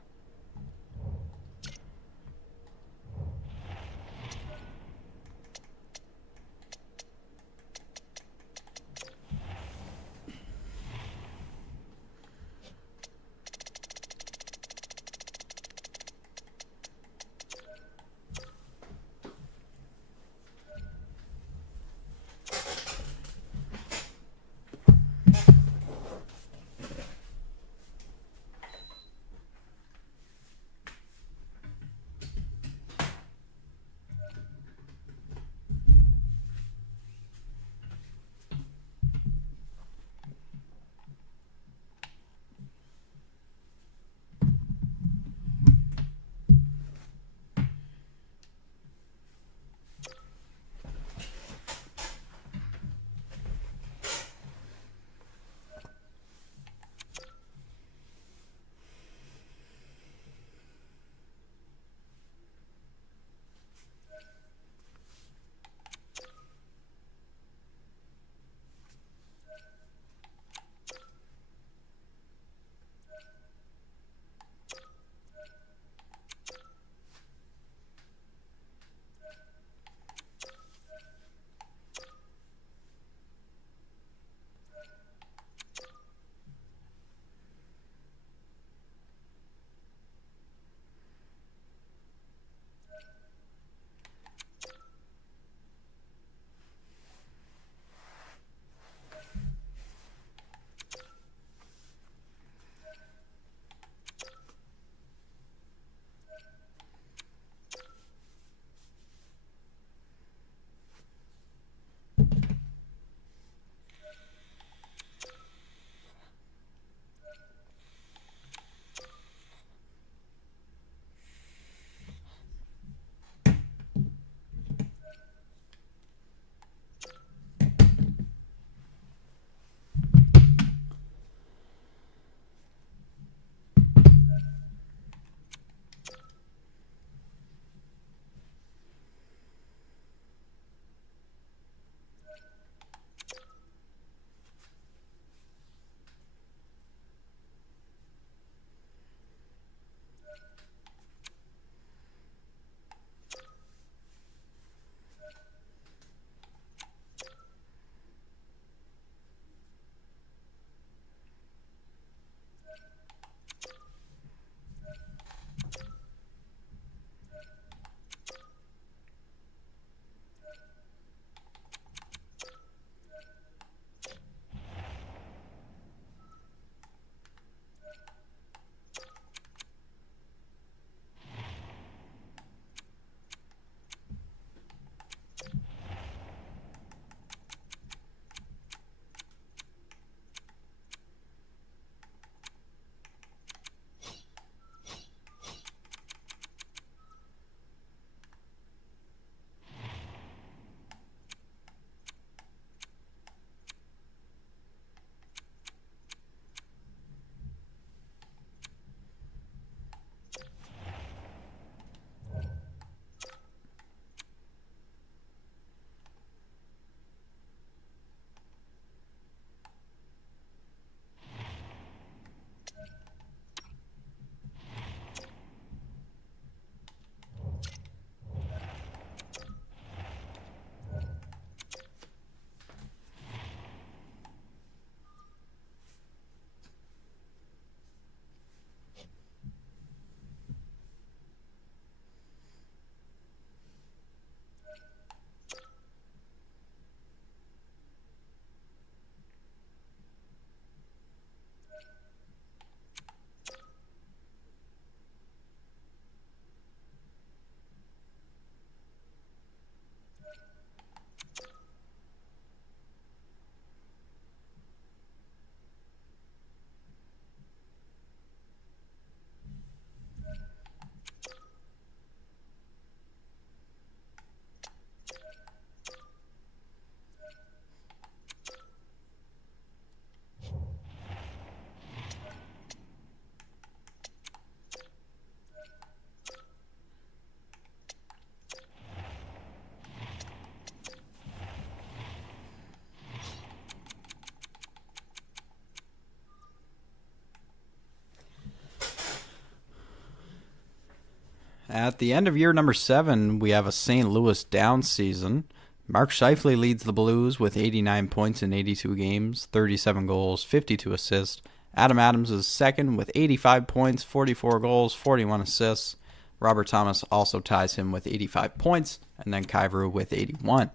At the end of year number 7, we have a St. Louis down season. Mark Scheifele leads the Blues with 89 points in 82 games, 37 goals, 52 assists. Adam Adams is second with 85 points, 44 goals, 41 assists. Robert Thomas also ties him with 85 points, and then Kyrou with 81.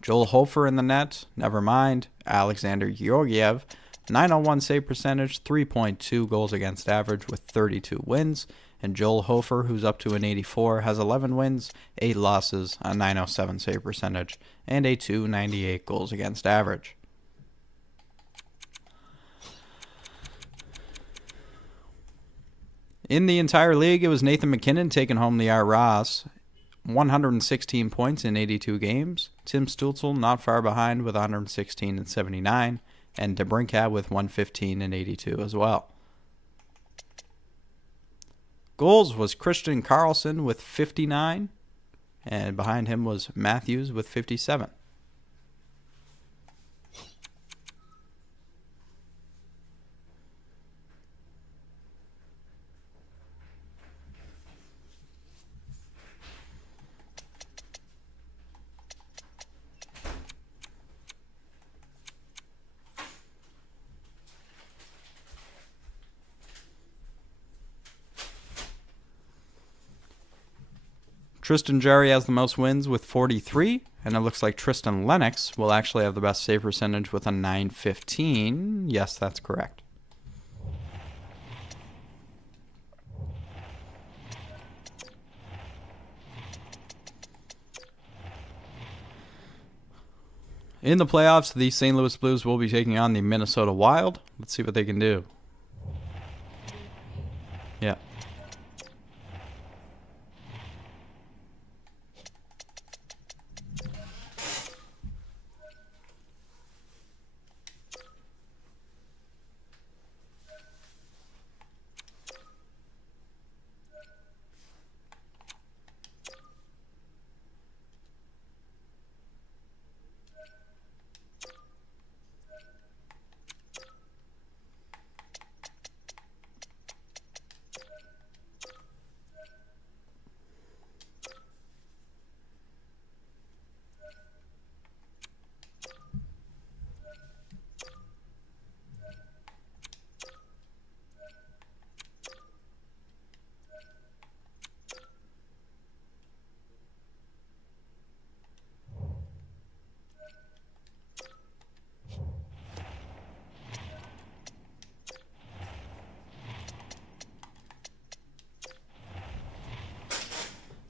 Joel Hofer in the net, never mind. Alexander Georgiev, 901 save percentage, 3.2 goals against average with 32 wins. And Joel Hofer, who's up to an 84, has 11 wins, 8 losses, a 907 save percentage, and a 298 goals against average. In the entire league, it was Nathan MacKinnon taking home the Art Ross, 116 points in 82 games. Tim Stützle not far behind with 116 and 79, and DeBrincat with 115 and 82 as well. Goals was Christian Karlsson with 59, and behind him was Matthews with 57. Tristan Jarry has the most wins with 43, and it looks like Tristan Lennox will actually have the best save percentage with a 915. Yes, that's correct. In the playoffs, the St. Louis Blues will be taking on the Minnesota Wild. Let's see what they can do. Yeah.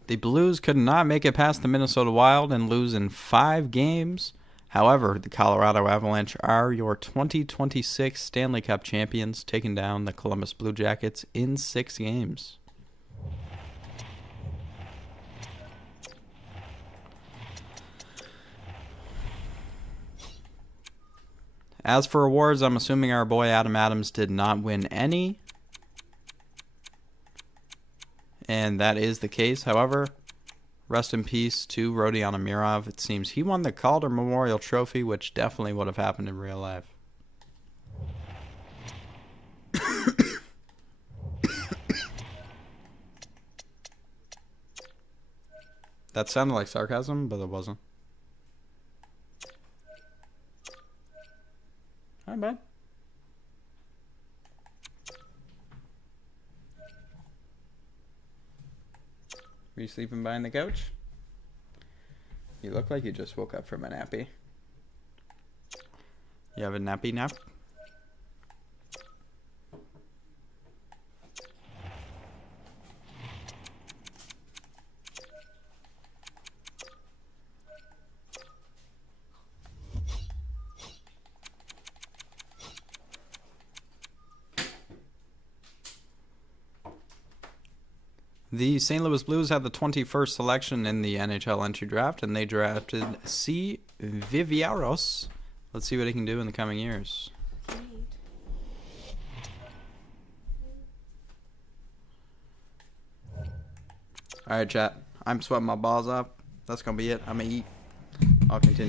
The Blues could not make it past the Minnesota Wild and lose in 5 games. However, the Colorado Avalanche are your 2026 Stanley Cup champions, taking down the Columbus Blue Jackets in 6 games. As for awards, I'm assuming our boy Adam Adams did not win any. And that is the case. However, rest in peace to Rodion Amirov. It seems he won the Calder Memorial Trophy, which definitely would have happened in real life. That sounded like sarcasm, but it wasn't. All right, bud. Were you sleeping behind the couch? You look like you just woke up from a nappy. You have a nappy nap? The St. Louis Blues had the 21st selection in the NHL entry draft, and they drafted C. Viviaros. Let's see what he can do in the coming years. All right, chat. I'm sweating my balls up. That's going to be it. I'm going to eat. I'll continue.